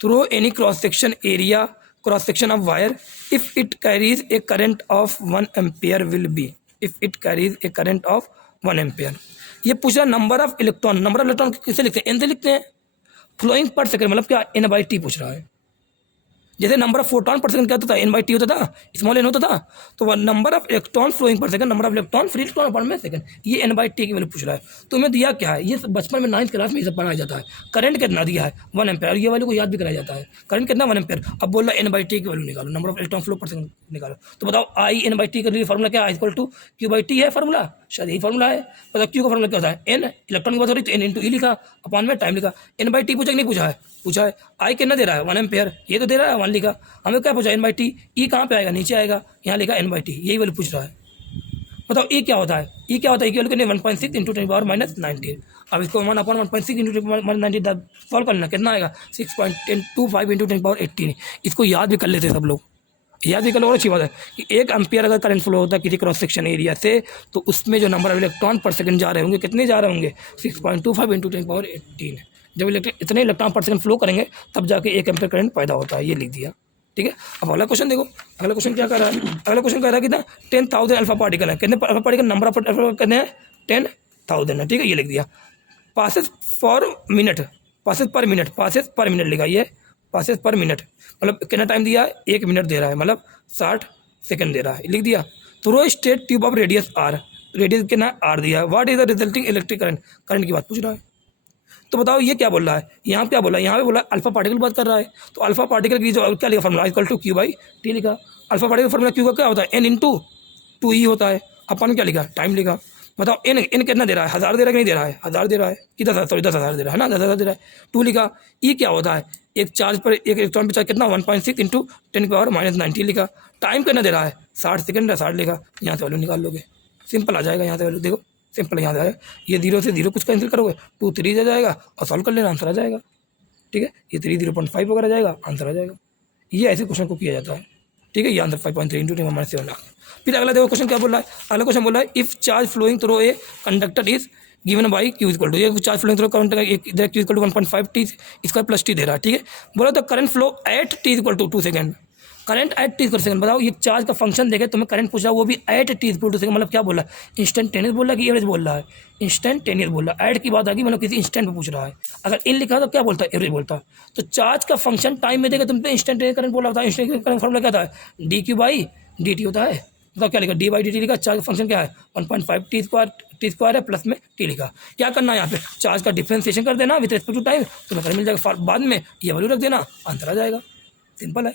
through any cross section area, cross section of wire, if it carries a current of 1 ampere will be, if it carries a current of 1 ampere. ये पूछ रहा number of electron, number of electron किससे लिखते हैं, N से लिखते हैं, flowing per second मतलब क्या, एन बाई टी पूछ रहा है। जैसे नंबर ऑफ फोटॉन पर सेकंड क्या होता था, एन बाई टी होता था, स्मॉल एन होता था, तो वह number of electron flowing per second, number of electron free electron per में सेकंड, ये एन बाई टी की वैल्यू पूछ रहा है। तो मैं दिया क्या है, ये बचपन में 9th क्लास में ये सब पढ़ाया जाता है। करंट कितना दिया है 1 एम्पियर, ये वैल्यू को याद भी कराया जाता है, करंट कितना 1 एम्पियर। अब बोल रहा है एन बाई टी की वैल्यू निकालो, नंबर ऑफ इलेक्ट्रॉन फ्लो पर सेकंड निकालो। तो बताओ आई एन बाई टी के लिए फॉर्मुला क्या है, equal to Q by t है फॉर्मुला, शायद यही फॉर्मुला है। बताओ क्यू का फॉर्मुला क्या होता है, एन इलेक्ट्रॉन की बात हो रही तो एन इंटू ई लिखा, अपॉन में टाइम लिखा। एन बाई टी पूछा कि नहीं पूछा है, पूछा है। आई कितना दे रहा है 1 एम्पियर, ये तो दे रहा है 1 लिखा, हमें क्या पूछा एन बाई टी, ई कहाँ पे आएगा, नीचे आएगा, यहाँ लिखा एन बाई टी, यही वैल्यू पूछ रहा है। बताओ ई क्या होता है, ई क्या होता है, वैल्यू कितनी 1.6 इंटू 10⁻⁹। अब इसको 1 अपॉन 1.6 इंटू 10⁻⁹ सॉल्व करना, कितना आएगा 6.25 इंटू 10⁻18। इसको याद भी कर लेते सब लोग, याद भी कर लो, और अच्छी बात है कि 1 एम्पियर अगर करंट फ्लो होता है किसी क्रॉस सेक्शन एरिया से, तो उसमें जो नंबर ऑफ इलेक्ट्रॉन पर सेकंड जा रहे होंगे, कितने जा रहे होंगे 6.25 इंटू 10⁻18। जब इतने इलेक्ट्रॉन पर सेकंड फ्लो करेंगे तब जाके 1 एम्पियर करंट पैदा होता है, ये लिख दिया, ठीक है। अब अगला क्वेश्चन देखो, अगला क्वेश्चन क्या कर रहा है, अगला क्वेश्चन कह रहा है कितना 10,000 अल्फा पार्टिकल है, कितने alpha particle, number of alpha कितने हैं 10,000 है, ठीक है, ये लिख दिया। पासेस फॉर मिनट, पासेस पर मिनट, पासेस पर मिनट लिखा, ये पासेस पर मिनट मतलब कितना टाइम दिया है 1 मिनट दे रहा है, मतलब 60 सेकंड दे रहा है, लिख दिया। Through straight tube of radius r, radius कितना आर दिया है, what is the resulting electric current, current की बात पूछ रहा है। तो बताओ ये क्या बोल रहा है, यहाँ क्या बोला है, यहाँ पे बोला अल्फा पार्टिकल बात कर रहा है, तो अल्फा पार्टिकल की जो क्या लिखा formula equal to Q by t लिखा। अल्फा पार्टिकल फॉर्मूला क्यू का क्या होता है, एन इंटू 2 ई होता है, अपन क्या लिखा टाइम लिखा। बताओ एन कितना दे रहा है, 1000 दे रहा है कि नहीं दे रहा है, 1000 दे रहा है कि 10,000 दे रहा है ना, 10,000 दे रहा है। 2 लिखा। ई क्या होता है, एक चार्ज पर एक इलेक्ट्रॉन पर चार्ज कितना 1.6 इंटू 10⁻⁻90 लिखा। टाइम कितना दे रहा है 60 सेकंड है, 60 लिखा। यहाँ से वैल्यू निकाल लोगे, सिंपल आ जाएगा, यहाँ से वैल्यू देखो सिंपल, यहाँ से आएगा, ये 0 से 0 कुछ कैंसिल करोगे 2 3 आ जाएगा और सॉल्व कर लेना, आंसर आ जाएगा, ठीक है। ये 3 0.5 वगैरह जाएगा, आंसर आ जाएगा। ये ऐसे क्वेश्चन को किया जाता है, ठीक है। ये आंसर 5.3 इंटू 10⁻7 आ। फिर अगला देखो क्वेश्चन क्या बोल रहा है, अगला क्वेश्चन बोल रहा है if charge flowing through a conductor is given by q equal to, ये चार्ज फ्लोइंग थ्रू करंट इधर क्यू इक्वल टू 1.5 टी इसका प्लस टी दे रहा है, ठीक है। बोला तो current flow at t equal to 2 second, current at t equal second. बताओ ये चार्ज का फंक्शन देखे, तुम्हें करंट पूछा वो भी at t equal to second, मतलब क्या बोला इंस्टेंटेनियस बोल रहा है कि एवरेज बोल रहा है, इंस्टेंटेनियस बोल रहा है। एट की बात आ गई मतलब किसी इंस्टेंट में पूछ रहा है, अगर इन लिखा तो क्या बोलता है एवरेज बोलता। तो चार्ज का फंक्शन टाइम में देखे तुमने इंस्टेंटेनियस करंट बोला था, इंस्टेंटेनियस करंट फॉर्मूला क्या था D Q by D T होता है। बताओ क्या लिखा डी बाई डी टी लिखा, चार्ज का फंक्शन क्या है 1.5 टी स्क्वायर है प्लस में टी लिखा। क्या करना है यहाँ पे चार्ज का डिफरेंशिएशन कर देना विद रिस्पेक्ट टू टाइम, तुम्हें करंट मिल जाएगा, बाद में ये वैल्यू रख देना, आंसर आ जाएगा, सिंपल है।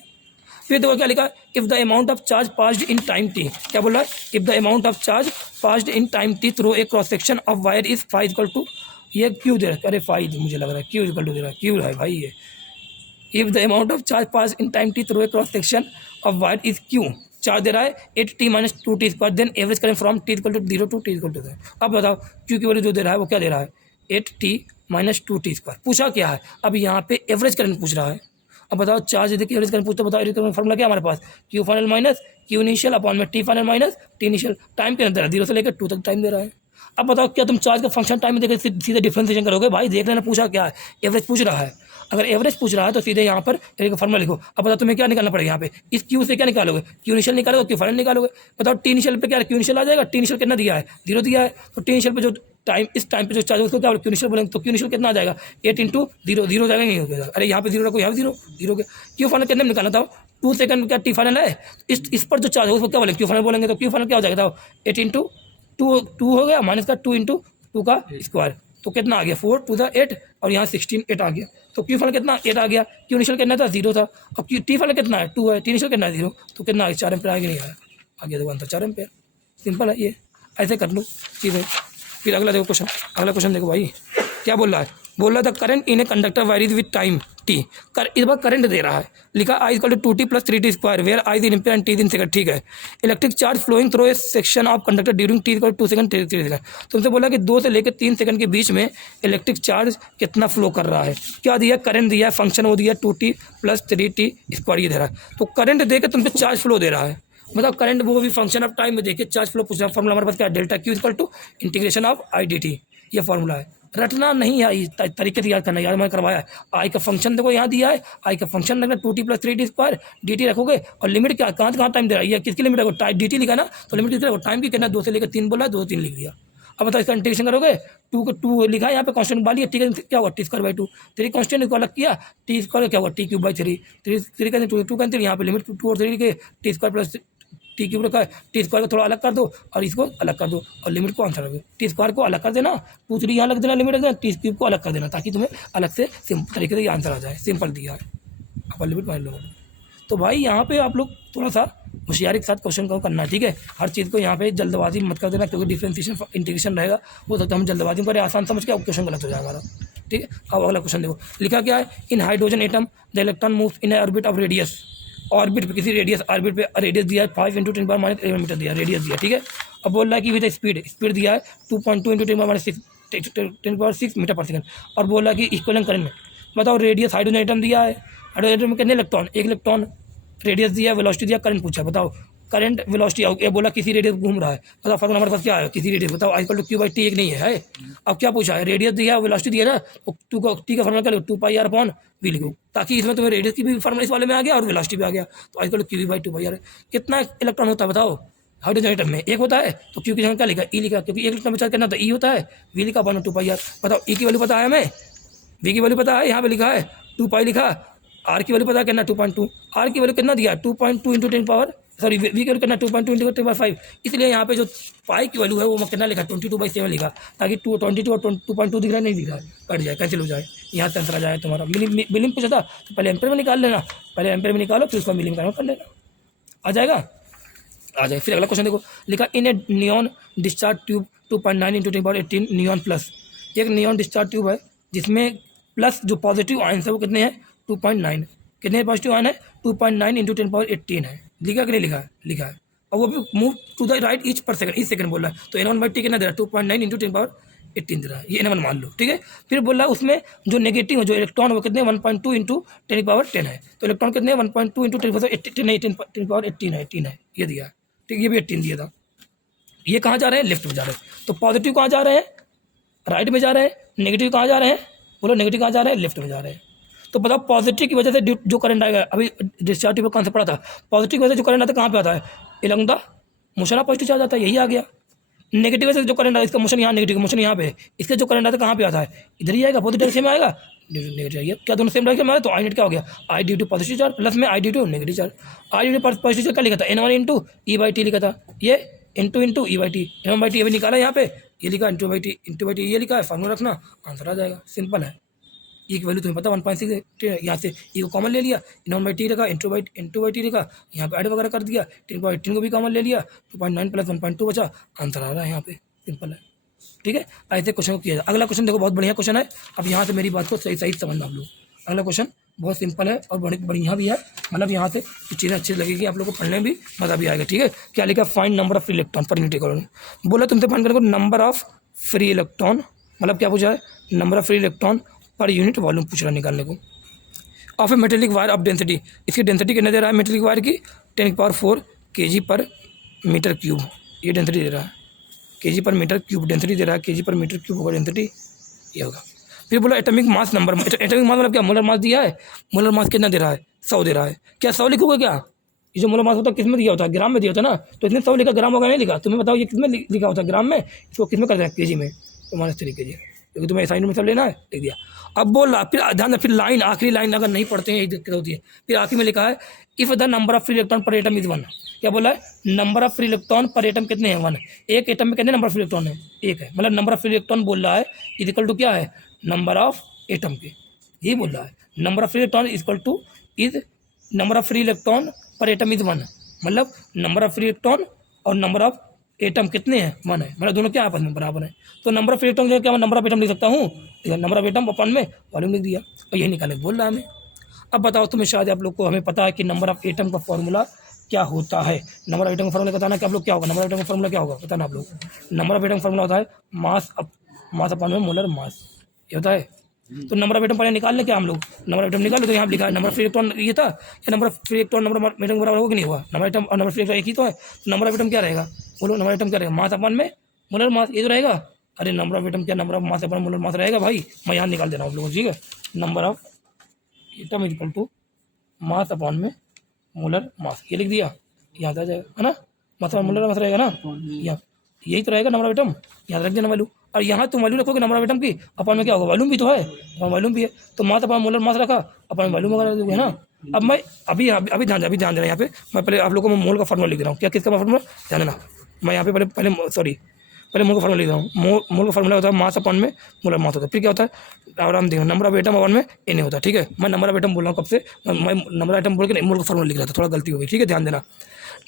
फिर देखो क्या लिखा, if the amount of charge passed in time t, क्या बोल रहा है if the amount of charge passed in time T through a cross section of wire is phi equal to, ये क्यू दे रहा है, अरे फाई मुझे लग रहा है क्यू इक्वल टू दे रहा है, क्यू है भाई ये। If the amount of charge pass in time T through a cross section of wire is Q, charge दे रहा है 8t-2t स्क्वायर, देन एवरेज करें from t equal to 0 to t equal to 0। अब बताओ Q की value जो दे रहा है वो क्या दे रहा है 8t-2t स्क्वायर, पूछा क्या है, अब यहाँ पे एवरेज करंट पूछ रहा है। अब बताओ चार्ज देखिए एवरेज करंट पूछते, बताओ एवरेज करंट फॉर्मूला क्या हमारे पास Q final minus Q initial upon में T final minus T initial. Time कितना दे रहा है 0 से लेकर 2 तक टाइम दे रहा है। अब बताओ क्या तुम चार्ज का फंक्शन टाइम में देकर सीधे डिफरेंशिएशन करोगे? भाई देख लेना पूछा क्या है, एवरेज पूछ रहा है। अगर एवरेज पूछ रहा है तो सीधे यहाँ पर एक फॉर्मूला लिखो। अब बताओ तुम्हें क्या निकालना पड़ेगा यहाँ पे, इस क्यू से क्या निकालोगे, क्यू इनिशियल निकालोगे, क्यू फाइनल निकालोगे। बताओ टी इनिशियल पे क्या क्यू इनिशियल आ जाएगा, टी इनिशियल कितना दिया है 0 दिया है, तो टी इनिशियल पे जो टाइम इस टाइम पे जो चार्ज उसको क्या क्यू इनिशियल बोलेंगे, तो क्यू इनिशियल कितना आ जाएगा 8 इंटू 0, 0 जाएगा नहीं होगा, अरे यहाँ पे 0 रखो, यहाँ पे 0 0 के क्यू फाइनल कितने में निकालना था 2 सेकंड क्या टी फाइनल है, इस पर जो चार्ज है उसको क्या बोलेंगे क्यू फाइनल बोलेंगे, तो क्यू फाइनल क्या हो जाएगा था 8 इंटू 2 हो गया माइनस का 2 इंटू 2 का स्क्वायर, तो कितना आ गया 4 टू द 8 और यहाँ 16 8 आ गया, तो क्यू फाइनल कितना 8 आ गया, क्यू इनिशियल कितना था 0 था, और क्यू टी फाइनल कितना है 2 है, टी इनिशियल कितना है 0, तो कितना आ गया 4 एम्पेयर आ गया, नहीं आया, आ गया देखो आंसर 4 एम्पेयर। सिंपल है ये, ऐसे कर लो चीज़ें। फिर अगला देखो क्वेश्चन, अगला क्वेश्चन देखो भाई क्या बोल रहा है, बोल रहा था current in a conductor varies with time T, इस बार करंट दे रहा है, लिखा I equal to 2t plus 3t square where I in ampere and T in second, ठीक है। Electric charge flowing through a section of conductor during T equal 2 second 3 second, तुमसे बोला कि 2 से लेकर 3 सेकंड के बीच में इलेक्ट्रिक चार्ज कितना फ्लो कर रहा है, क्या दिया करंट दिया है, फंक्शन वो दिया 2t प्लस 3t स्क्वायर ये दे रहा है, तो करंट देकर तुमसे चार्ज फ्लो दे रहा है, मतलब करंट वो भी फंक्शन ऑफ टाइम में देखे चार्ज फ्लो पूछ रहा है। फॉर्मूला हमारे पास क्या है, delta q equal to integration of i d t, ये फॉर्मूला है, रटना नहीं है, तरीके से याद करना, याद मैंने करवाया है। आई का फंक्शन देखो यहाँ दिया है, आई का फंक्शन रखना 2t plus 3t square, D T रखोगे और लिमिट क्या कहाँ कहाँ टाइम दे रहा है, ये किसकी लिमिट रखो टाइम डी टी लिखा ना, तो लिमिट कितना टाइम की कितना 2 से लेकर 3 बोला, 2 3 लिख दिया। अब बताओ इसका इंटीग्रेशन करोगे, 2 लिखा है यहाँ पे कांस्टेंट वाली है, ठीक है, क्या हुआ टी स्क्वायर बाई 2, 3 कांस्टेंट को अलग किया, टी स्क्वायर क्या हुआ टी क्यूब बाई 3, 3 का 2 का यहाँ पे लिमिट 2 और 3 के T square plus T cube रखा है, टी स्क्वायर को थोड़ा अलग कर दो और इसको अलग कर दो और लिमिट को आंसर रखो, टी स्क्वायर को अलग कर देना, 2 3 यहाँ लग देना, लिमिट रख देना, टी क्यूब को अलग कर देना, ताकि तुम्हें अलग से तरीके से ये आंसर आ जाए। सिंपल दिया है, आप लिमिट मान लो। तो भाई यहाँ पे आप लोग थोड़ा सा होशियारी के साथ क्वेश्चन को करना है, ठीक है, हर चीज़ को यहाँ पे जल्दबाजी मत कर देना, क्योंकि डिफरेंशिएशन इंटीग्रेशन रहेगा, हो सकता है हम जल्दबाजी में करें, आसान समझ के क्वेश्चन गलत हो जाएगा हमारा, ठीक है। अब अगला क्वेश्चन देखो, लिखा क्या है, in hydrogen atom the electron moves in orbit of radius, orbit पे किसी रेडियस, ऑर्बिट पे रेडियस दिया है 5 × 10⁻11 मीटर दिया, रेडियस दिया, ठीक है। अब बोल रहा है कि विद स्पीड, स्पीड दिया है 2.2 × 10⁻6 मीटर पर सेकंड, और बोल रहा है कि इक्विवेलेंट करंट में बताओ, रेडियस हाइड्रोजन एटम दिया है, हाइड्रोजन एटम में कितने इलेक्ट्रॉन, एक इलेक्ट्रॉन, रेडियस दिया, वेलोसिटी दिया, करंट पूछा, बताओ करंट वेलोसिटी, ये बोला किसी रेडियस घूम रहा है, बताओ फॉर्मूला हमारे पास क्या है, किसी रेडियस, बताओ I equal to Q by T, एक नहीं है। अब क्या पूछा है, रेडियस दिया, वेलोसिटी दिया ना, तो टी का फॉर्मूला क्या लिखो 2πr/v लिखो, ताकि इसमें तुम्हें रेडियस की भी फॉर्मूला इस वाले में आ गया और वेलोसिटी भी आ गया, तो I equal to Q by 2πr। कितना इलेक्ट्रॉन होता है बताओ हाइड्रोजन एटम में, एक होता है, तो क्यू की जगह क्या लिखा ई लिखा, क्योंकि एक इलेक्ट्रॉन चार्ज करना था, ई होता है, वी लिखा 2πr। बताओ ई की वैल्यू पता है हमें, वी की वैल्यू पता है, यहाँ पे लिखा है 2π लिखा, आर की वैल्यू पता है कितना 2.2, आर की वैल्यू कितना दिया 2.2 × 10 पावर, सॉरी वी की वैल्यू कितना 2.2 × 10⁻5, इसलिए यहाँ पे जो पाई की वैल्यू है वो कितना लिखा 22/7 लिखा, ताकि 22 और 2.2 दिख रहा है, नहीं दिख रहा है, कट जाए, कैंसिल हो जाए, यहाँ से आंसर आ जाए तुम्हारा। मिलिंग पूछा था तो पहले एम्पेयर में निकाल लेना, पहले एम्पेयर में निकालो फिर उसका मिलिंग कर लेना, आ जाएगा, आ जाए। फिर अगला क्वेश्चन देखो, लिखा in a neon discharge tube 2.9 × 10⁻18 neon plus, एक नियॉन डिस्चार्ज ट्यूब है जिसमें प्लस जो पॉजिटिव आयंस है वो कितने हैं 2.9, कितने पॉजिटिव आयन है 2.9 × 10⁻18 है, लिखा कि नहीं लिखा है, लिखा है, और वो भी move to the right each per second, each second बोल रहा है, तो n1/t कितना दे रहा है 2.9 × 10⁻18 दे रहा है, ये n1 मान लो, ठीक है। फिर बोल रहा है उसमें जो नेगेटिव है, जो इलेक्ट्रॉन वो कितने 1.2 × 10⁻10 है, तो इलेक्ट्रॉन कितने 1.2 × 10⁻18 है, 18 है, ये दिया है, ठीक, ये भी 18 दिया था। ये कहाँ जा रहे हैं, लेफ्ट में जा रहे हैं, तो पॉजिटिव कहाँ जा रहे हैं, राइट में जा रहे हैं, नेगेटिव कहाँ जा रहे हैं, बोलो नेगेटिव कहाँ जा रहे हैं, लेफ्ट में जा रहे हैं। तो बताओ पॉजिटिव की वजह से जो करंट आएगा, अभी डिस्चार्ज ट्यूब कौन सा पड़ा था, पॉजिटिव की वजह से जो करंट आता है कहाँ पे आता है, along the motion of positive charge आता है, यही आ गया। नेगेटिव वजह से जो करंट आता है, इसका मोशन यहाँ, नेगेटिव मोशन यहाँ पे है, इसका जो करंट आता है कहाँ पे आता है, इधर ही आएगा, पॉजिटिव सेम आएगा, नेगेटिव आएगा, क्या दोनों सेम डायरेक्शन में आएगा, तो आई नेट क्या हो गया, I due to positive charge plus में I due to negative charge, I due to positive charge क्या लिखा था n1 × e/t लिखा था, ये n2 × e/t, n1/t अभी निकाला यहाँ पे, ये लिखा n2/t ये लिखा है, फॉर्मूला रखना, आंसर आ जाएगा, सिंपल है। ई की वैल्यू तुम्हें पता 1.6 यहाँ से ई को कॉमन ले लिया, n1/t रखा, n2/t लिखा, यहाँ पे ऐड वगैरह कर दिया, 10/18 को भी कॉमन ले लिया, 2.9 + 1.2 बचा, आंसर आ रहा है यहाँ पे, सिंपल है, ठीक है। ऐसे क्वेश्चन को किया जाए। अगला क्वेश्चन देखो, बहुत बढ़िया क्वेश्चन है, अब यहाँ से मेरी बात को सही सही समझना आप लोग। अगला क्वेश्चन बहुत सिंपल है और बढ़िया भी है, मतलब यहाँ से चीज़ें अच्छी लगेगी आप लोग को, पढ़ने में भी मज़ा भी आएगा, ठीक है। क्या लिखा, find number of free electron per unit colony, बोला तुमसे फाइंड करो नंबर ऑफ फ्री इलेक्ट्रॉन, मतलब क्या पूछा है, नंबर ऑफ फ्री इलेक्ट्रॉन पर यूनिट वॉल्यूम पूछ रहा निकालने को, of A metallic wire of density, इसकी डेंसिटी कितना दे रहा है मेटेलिक वायर की 10⁴ kg/m³, ये डेंसिटी दे रहा है, केजी पर मीटर क्यूब डेंसिटी दे रहा है, केजी पर मीटर क्यूब होगा डेंसिटी, ये होगा। फिर बोला atomic mass number, atomic mass मतलब क्या, मोलर मास दिया है, मोलर मास कितना दे रहा है, 100 दे रहा है, क्या 100 लिखोगे क्या, ये जो मोलर मास होता है किस में दिया होता है, ग्राम में दिया होता है ना, तो इसमें 100 लिखा, ग्राम होगा नहीं लिखा, तुम्हें बताओ ये किस में लिखा होता है, ग्राम में, इसको किस में कर देना, केजी में, तो -3 केजी, क्योंकि तुम्हें असाइनमेंट में सब लेना है, लिख दिया। अब बोला फिर ध्यान, फिर लाइन, आखिरी लाइन अगर नहीं पढ़ते हैं यही दिक्कत होती है, फिर आखिरी में लिखा है if the number of free electron पर एटम इज 1, क्या बोला है, नंबर ऑफ फ्री इलेक्ट्रॉन पर एटम कितने हैं, 1, एक एटम में कितने नंबर ऑफ फ्री इलेक्ट्रॉन है, 1 है, मतलब नंबर ऑफ फ्री इलेक्ट्रॉन बोल रहा है इक्वल टू क्या है, नंबर ऑफ एटम के, यही बोल रहा है, number of free electron equal two is number of free electron पर एटम इज 1, मतलब नंबर ऑफ फ्री इलेक्ट्रॉन और नंबर ऑफ एटम कितने हैं, 1 है, मतलब दोनों क्या आपस में बराबर है, तो नंबर ऑफ इलेक्ट्रॉन जो क्या मैं नंबर ऑफ एटम लिख सकता हूँ, नंबर ऑफ एटम अपन में वॉल्यूम लिख दिया, और यही निकालने बोल रहा है हमें। अब बताओ तुम्हें, शायद आप लोग को, हमें पता है कि नंबर ऑफ एटम का फॉर्मूला क्या होता है, नंबर ऑफ एटम का फॉर्मूला बताना कि आप लोग क्या होगा, नंबर ऑफ एटम का फॉर्मूला क्या होगा बताना आप लोग, नंबर ऑफ एटम का फॉर्मूला होता है मास अपॉन में मोलर मास, ये होता है। तो नंबर ऑफ एटम पहले निकाल ले क्या हम लोग, नंबर ऑफ एटम निकाल ले, तो यहाँ लिखा है नंबर ऑफ फ्री इलेक्ट्रॉन ये था, या number of free electron number of atom बराबर होगा कि नहीं हुआ, नंबर एटम और नंबर फ्री इलेक्ट्रॉन एक ही तो है, तो नंबर ऑफ एटम क्या रहेगा, बोलो नंबर एटम क्या रहेगा, मास अपॉन में मोलर मास, ये तो रहेगा, अरे नंबर ऑफ एटम क्या, number of mass upon molar mass रहेगा भाई, मैं यहाँ निकाल दे रहा हूँ आप लोगों को, ठीक है, number of atom is equal to mass upon में मोलर मास, ये लिख दिया, याद आ जाएगा, है ना, मास अपॉन मोलर मास रहेगा ना, यहाँ यही तो रहेगा नंबर ऑफ एटम, याद रख देना वैल्यू, और यहाँ तुम वैल्यू रखोगे नंबर ऑफ एटम की, अपन में क्या होगा, वॉल्यूम भी तो है, वॉल्यूम भी है, तो मास अपन मोलर मास रखा, अपन वॉल्यूम वगैरह है ना। अब मैं अभी ध्यान देना यहाँ पे, मैं पहले आप लोगों को मोल का फॉर्मूला लिख रहा हूँ, क्या किसका फॉर्मूला ध्यान देना, मैं यहाँ पे पहले मोल का फॉर्मूला लिख रहा हूँ, मोल का फॉर्मूला होता है मास अपन में मोलर मास होता है, फिर क्या होता है, और हम देखो नंबर ऑफ एटम अपन में एन होता है, ठीक है, मैं नंबर ऑफ एटम बोल रहा हूँ कब से, मैं नंबर ऑफ एटम बोल के मोल का फॉर्मूला लिख रहा था, थोड़ा गलती हो गई, ठीक है, ध्यान देना,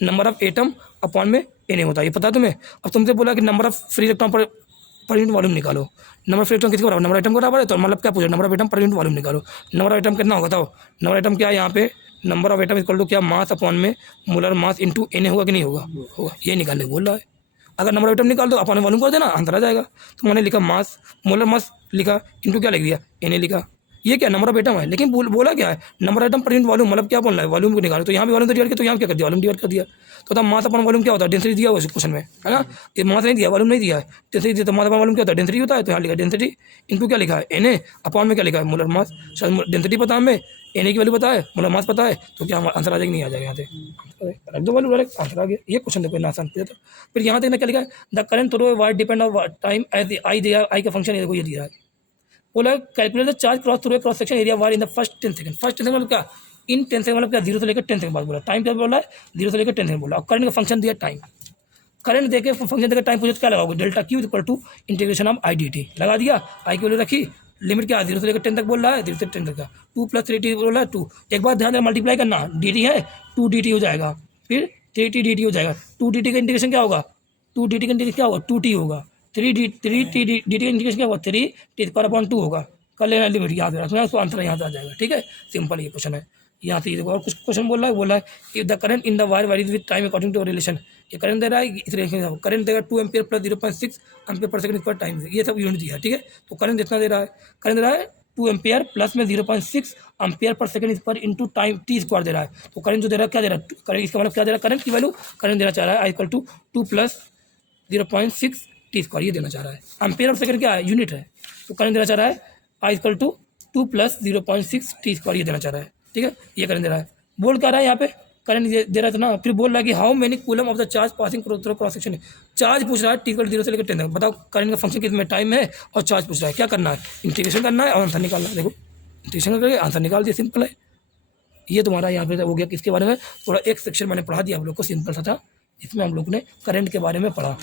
नंबर ऑफ एटम अपॉन में एन होता है, ये पता तुम्हें। अब तुमसे बोला कि नंबर ऑफ फ्री इलेक्ट्रॉन पर यूनिट वॉल्यूम निकालो, नंबर ऑफ इलेक्ट्रॉन किसके बराबर, नंबर आइटम के बराबर है, तो मतलब क्या पूछा, number of atom per unit volume निकालो, नंबर ऑफ एटम कितना होगा बताओ, नंबर आइटम क्या है यहाँ पे, number of atom equal to क्या, मास अपॉन में मोलर मास इंटू एन होगा कि नहीं होगा, होगा, ये निकालने बोल रहा है। अगर नंबर ऑफ एटम निकाल दो अपन वॉल्यूम कर देना, आंसर आ जाएगा। तो मैंने लिखा मास, मोलर मास लिखा, इंटू क्या लिख दिया, एन लिखा, ये क्या नंबर ऑफ एटम है, लेकिन बोला क्या है, नंबर आइटम पर यूनिट वॉल्यूम, मतलब क्या बोल रहा है, वॉल्यूम को निकालो, तो यहाँ भी वॉल्यूम डिवाइड किया, तो यहाँ क्या कर दिया, वॉल्यूम डिवाइड कर दिया, तो तब मास अपन वॉल्यूम क्या होता है, डेंसिटी दिया हुआ है क्वेश्चन में, है ना, ये मास नहीं दिया, वॉल्यूम नहीं दिया है, डेंसिटी दिया, तो मास अपन वॉल्यूम क्या होता है, डेंसिटी होता है, तो यहाँ लिखा डेंसिटी इंटू क्या लिखा है, एन अपॉन में क्या लिखा है, मोलर मास, शायद डेंसिटी पता हमें, एन की वैल्यू पता है, मोलर मास पता है, तो क्या आंसर आ जाएगा, नहीं आ जाएगा, यहाँ से रख दो वैल्यू, डायरेक्ट आंसर आ गया। ये क्वेश्चन देखो इतना आसान किया था। फिर यहाँ देखना क्या लिखा है, the current through wire depend on time as i दिया, आई का फंक्शन देखो ये दिया है, बोला calculate the charge cross through cross section area wire in the first 10 second, first 10 second मतलब क्या, इन 10 सेकंड मतलब क्या, 0 से लेकर 10 सेकंड बाद बोला, टाइम क्या बोला है, 0 से लेकर 10 सेकंड बोला, और करंट का फंक्शन दिया टाइम, करंट देके फंक्शन देकर टाइम पूछे क्या लगाओगे, delta q equal to integration of i d t लगा दिया, आई की वैल्यू रखी, लिमिट क्या 0 से लेकर 10 तक बोल रहा है, 0 से 10 तक का 2 + 3t बोल रहा है 2, एक बार ध्यान देना मल्टीप्लाई करना, डी टी है 2 dt हो जाएगा, फिर 3t dt हो जाएगा, 2 dt का इंटीग्रेशन क्या होगा, 2 dt का इंटीग्रेशन क्या होगा, 2t होगा, 3t dt का इंटीग्रेशन क्या होगा, 3t² होगा, कर लेना लिमिट याद रखना, उसको आंसर यहाँ से आ जाएगा, ठीक है, सिंपल ये क्वेश्चन है। यहाँ से देखो और कुछ क्वेश्चन बोल रहा है if the current in the wire varies with time according to relation, ये करंट दे रहा है, इस रिलेशन करंट देगा 2 ampere plus 0.6 ampere per second per time, ये सब यूनिट दिया है, ठीक है, तो करंट इतना दे रहा है, करंट दे रहा है 2 एम्पियर प्लस में 0.6 एम्पियर पर सेकंड पर इंटू टाइम t² दे रहा है, तो करंट जो दे रहा है क्या दे रहा है, करंट इसका मतलब क्या दे रहा है, करंट की वैल्यू करंट देना चाह रहा है आई इक्वल टू 2 + 0.6 t² ये देना चाह रहा है, एम्पियर और सेकंड क्या है, यूनिट है, तो करंट देना चाह रहा है आई इक्वल टू 2 + 0.6 t² ये देना चाह रहा है, ठीक है, ये करंट दे रहा है, बोल क्या रहा है यहाँ पे, करंट दे रहा था ना, फिर बोल रहा है कि how many coulomb of the charge passing through cross section, charge पूछ रहा है t 0 से लेकर 10 तक, बताओ करंट का फंक्शन कितने टाइम है और चार्ज पूछ रहा है, क्या करना है, इंटीग्रेशन करना है और आंसर निकालना है, देखो इंटीग्रेशन करके आंसर निकाल दिया, सिंपल है। ये तुम्हारा यहाँ पे हो गया किसके बारे में, थोड़ा एक सेक्शन मैंने पढ़ा दिया आप लोग को, सिंपल सा था, इसमें हम लोग ने करंट के बारे में पढ़ा,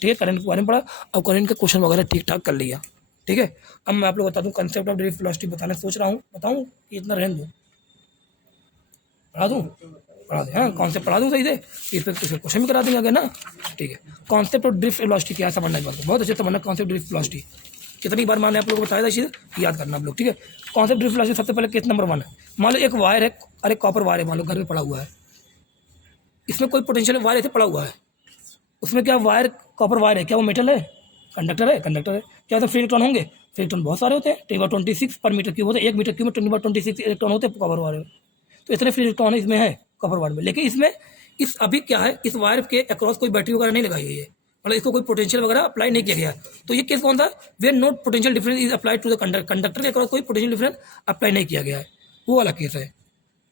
ठीक है, करंट के बारे में पढ़ा, अब करंट के क्वेश्चन वगैरह ठीक ठाक कर लिया, ठीक है। अब मैं आप लोग बता दूँ कंसेप्ट ऑफ डायरेक्ट वेलोसिटी बताने सोच रहा हूँ, बताऊँ कि इतना रहने दूँ, पढ़ा दूँ, पढ़ा दें, हाँ कॉन्सेप्ट पढ़ा दूँ सही से, इस पर क्वेश्चन भी करा देंगे आगे ना, ठीक है। कॉन्सेप्ट ऑफ ड्रिफ्ट वेलोसिटी क्या समझना, बहुत अच्छे समझना कॉन्सेप्ट ड्रिफ्ट वेलोसिटी, कितनी बार मैंने आप लोगों को बताया था, इसे याद करना आप लोग, ठीक है। कॉन्सेप्ट ड्रिफ्ट वेलोसिटी सबसे पहले केस नंबर 1 है, मान लो एक वायर है, अरे कॉपर वायर है, मान लो घर में पड़ा हुआ है, इसमें कोई पोटेंशियल वायर ऐसे पड़ा हुआ है, उसमें क्या वायर कॉपर वायर है, क्या वो मेटल है, कंडक्टर है, कंडक्टर है, क्या तो फ्री इलेक्ट्रॉन होंगे, फ्री इलेक्ट्रॉन बहुत सारे होते हैं, 10⁻26 पर मीटर क्यूब होते हैं, 1 मीटर क्यूब में 10⁻26 इलेक्ट्रॉन होते हैं कॉपर वायर में, तो इतने फ्री इलेक्ट्रॉन इसमें है कॉपर वायर में, लेकिन इसमें इस अभी क्या है, इस वायर के अक्रॉस कोई बैटरी वगैरह नहीं लगाई हुई है, मतलब इसको कोई पोटेंशियल वगैरह अप्लाई नहीं किया गया। तो ये केस कौन सा, where not potential difference is applied to the conductor के अक्रॉस कोई पोटेंशियल डिफरेंस अप्लाई नहीं किया गया है, वो वाला केस है,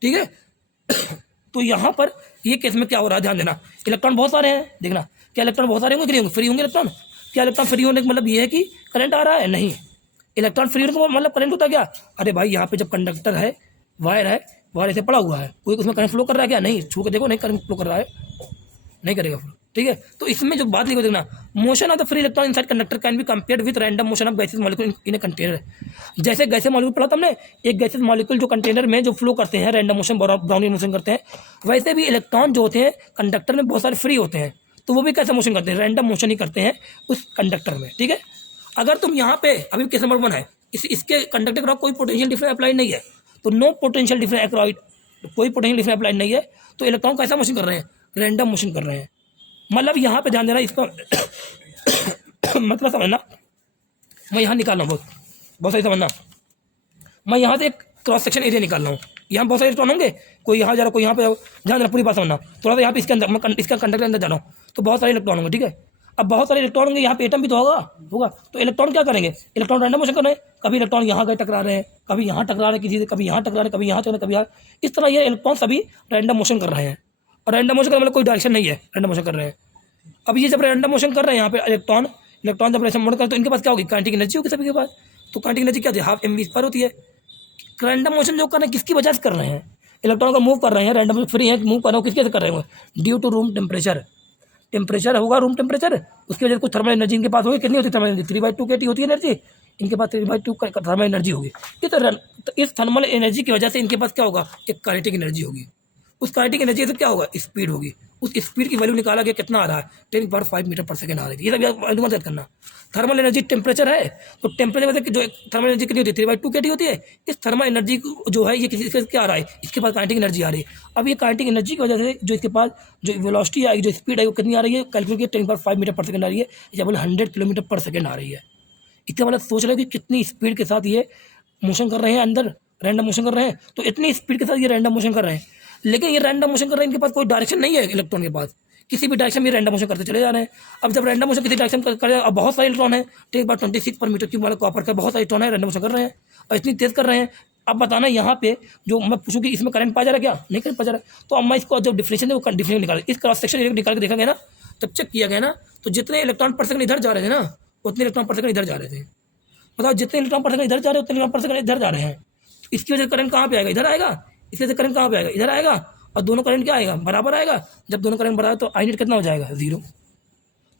ठीक है। तो यहाँ पर ये केस में क्या हो रहा है, ध्यान देना, इलेक्ट्रॉन बहुत सारे हैं, देखना क्या इलेक्ट्रॉन बहुत सारे होंगे कि नहीं होंगे, फ्री होंगे इलेक्ट्रॉन। क्या इलेक्ट्रॉन फ्री होने का मतलब ये है कि करंट आ रहा है, नहीं। इलेक्ट्रॉन फ्री होने का मतलब करंट होता क्या, अरे भाई यहाँ पे जब कंडक्टर है, वायर है, वायर ऐसे पड़ा हुआ है, कोई उसमें करंट फ्लो कर रहा है क्या, नहीं, छू के देखो, नहीं करंट फ्लो कर रहा है, नहीं करेगा फ्लो, ठीक है। तो इसमें जो बात लिखो देखना, motion of the free electron inside conductor can be compared with random motion of gases molecule in a container. जैसे गैसेस मॉलिक्यूल पढ़ा था हमने, एक गैसेस मॉलिक्यूल जो कंटेनर में जो फ्लो करते हैं, रैंडम मोशन, ब्राउनिंग मोशन करते हैं, वैसे भी इलेक्ट्रॉन जो होते हैं कंडक्टर में बहुत सारे फ्री होते हैं, तो वो भी कैसे मोशन करते हैं, रैंडम मोशन ही करते हैं उस कंडक्टर में, ठीक है। अगर तुम यहाँ पे अभी केस नंबर 1 है, इसके कंडक्टर के कोई पोटेंशियल डिफरेंस अप्लाई नहीं है, तो नो पोटेंशियल डिफरेंस अक्रॉस, कोई पोटेंशियल डिफरेंस अप्लाई नहीं है, तो इलेक्ट्रॉन कैसा मोशन कर रहे हैं, रैंडम मोशन कर रहे हैं। मतलब यहाँ पे ध्यान देना, इसका मतलब समझना, मैं यहाँ निकाल रहा हूँ, बहुत सही समझना, मैं यहाँ से एक क्रॉस सेक्शन एरिया निकाल रहा हूँ, यहाँ बहुत सारे इलेक्ट्रॉन होंगे, कोई यहाँ जा रहा, कोई यहाँ पे, ध्यान देना, पूरी बात समझना, थोड़ा सा यहाँ पे इसके अंदर, मैं इसका कंडक्टर के अंदर जा रहा हूँ, तो बहुत सारे इलेक्ट्रॉन होंगे, ठीक है। अब बहुत सारे इलेक्ट्रॉन होंगे, यहाँ पे एटम भी तो होगा, तो इलेक्ट्रॉन क्या करेंगे, इलेक्ट्रॉन रैंडम मोशन कर रहे हैं, कभी इलेक्ट्रॉन यहाँ गए टकरा रहे हैं, कभी यहाँ टकरा रहे हैं किसी से, कभी यहाँ टकरा रहे हैं, कभी यहाँ टकरा, कभी यहाँ, इस तरह ये इलेक्ट्रॉन सभी रैंडम मोशन कर रहे हैं। और रैंडम मोशन का मतलब कोई डायरेक्शन नहीं है, रैंडम मोशन कर रहे हैं। अब ये जब रैंडम मोशन कर रहे हैं यहाँ पे इलेक्ट्रॉन जब ऐसे मोड करते हैं, तो इनके पास क्या होगी, काइनेटिक एनर्जी होगी सभी के पास। तो काइनेटिक एनर्जी क्या होती है, हाफ mv पर होती है। रैंडम मोशन जो कर रहे हैं किसकी वजह से कर रहे हैं, इलेक्ट्रॉन का मूव कर रहे हैं, रैंडम फ्री है, मूव कर रहे हो, किसके से कर रहे हैं, due to room temperature. Temperature होगा रूम टेम्परेचर, उसकी वजह से कुछ थर्मल एनर्जी इनके पास होगी, कितनी होती है थर्मल एनर्जी, 3/2 kT होती है एनर्जी, इनके पास 3/2 थर्मल एनर्जी होगी। तो इस थर्मल एनर्जी की वजह से इनके पास क्या होगा, एक काइनेटिक एनर्जी होगी। उस काइनेटिक एनर्जी से क्या होगा, स्पीड होगी। उस स्पीड की वैल्यू निकाला गया, कितना आ रहा है, 10⁵ मीटर पर सेकंड आ रही है। ये सब वैल्यू मत करना। थर्मल एनर्जी टेम्परेचर है, तो टेम्परेचर में जो थर्मल एनर्जी कितनी होती है, 3/2 kT होती है। इस थर्मल एनर्जी जो है ये किसी से क्या आ रहा है, इसके पास काइनेटिक एनर्जी आ रही है। अब ये काइनेटिक एनर्जी की वजह से जो इसके पास जो वेलोसिटी आएगी, जो स्पीड है, वो कितनी आ रही है, कैलकुलेट 10⁵ मीटर पर सेकंड आ रही है, या बोले 100 किलोमीटर पर सेकंड आ रही है। इसका मतलब सोच रहे हो कि कितनी स्पीड के साथ ये मोशन कर रहे हैं, अंदर रैंडम मोशन कर रहे हैं, तो इतनी स्पीड के साथ ये रैंडम मोशन कर रहे हैं। लेकिन ये रैंडम मोशन कर रहे हैं, इनके पास कोई डायरेक्शन नहीं है, इलेक्ट्रॉन के पास किसी भी डायरेक्शन में रैंडम मोशन करते चले जा रहे हैं। अब जब रैंडम मोशन किसी डायरेक्शन कर अब बहुत सारे इलेक्ट्रॉन है, 10⁻26 पर मीटर क्यूब वाला कॉपर का बहुत सारे इलेक्ट्रॉन है, रैंडम मोशन कर रहे हैं और इतनी तेज कर रहे हैं। अब बताना यहाँ पे जो मैं पूछूँ कि इसमें करंट पा जा रहा है, क्या नहीं करंट पा जा रहा है, तो अब मैं इसको जब डिफरेंशियल है वो डिफरेंशियल निकाल, इस क्रॉस सेक्शन निकाल के देखा गया ना, तब चेक किया गया ना, तो जितने इलेक्ट्रॉन पर सेकंड इधर जा रहे थे ना, उतने इलेक्ट्रॉन पर सेकंड इधर जा रहे थे। बताओ, जितने इलेक्ट्रॉन पर सेकंड इधर जा रहे हैं, उतने इलेक्ट्रॉन पर सेकंड इधर जा रहे हैं। इसकी वजह से करंट कहाँ पे आएगा, इधर आएगा। इसकी वजह से करंट कहाँ पे आएगा, इधर आएगा। और दोनों करंट क्या आएगा, बराबर आएगा। जब दोनों करंट बराबर तो आई नेट कितना हो जाएगा, 0।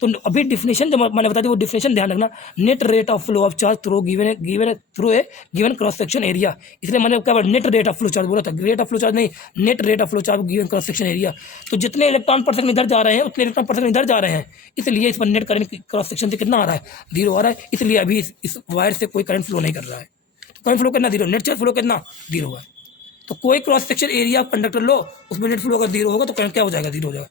तो अभी डिफिनेशन जो मैंने बता दी वो डिफिनेशन ध्यान रखना, net rate of flow of charge through given cross section area. इसलिए मैंने क्या net rate of flow charge बोला था, रेट ऑफ फ्लो चार्ज नहीं, net rate of flow charge given cross section area. तो जितने इलेक्ट्रॉन पर सेकंड इधर जा रहे हैं, उतने इलेक्ट्रॉन पर सेकंड इधर जा रहे हैं, इसलिए इस पर नेट करंट क्रॉस सेक्शन से कितना आ रहा है, 0 आ रहा है। इसलिए अभी इस वायर से कोई करंट फ्लो नहीं कर रहा है। तो करंट फ्लो कितना, 0। नेट चार्ज फ्लो कितना, 0 है। तो कोई क्रॉस सेक्शन एरिया कंडक्टर लो, उसमें नेट फ्लो अगर 0 होगा तो करंट क्या हो जाएगा, 0 हो जाएगा।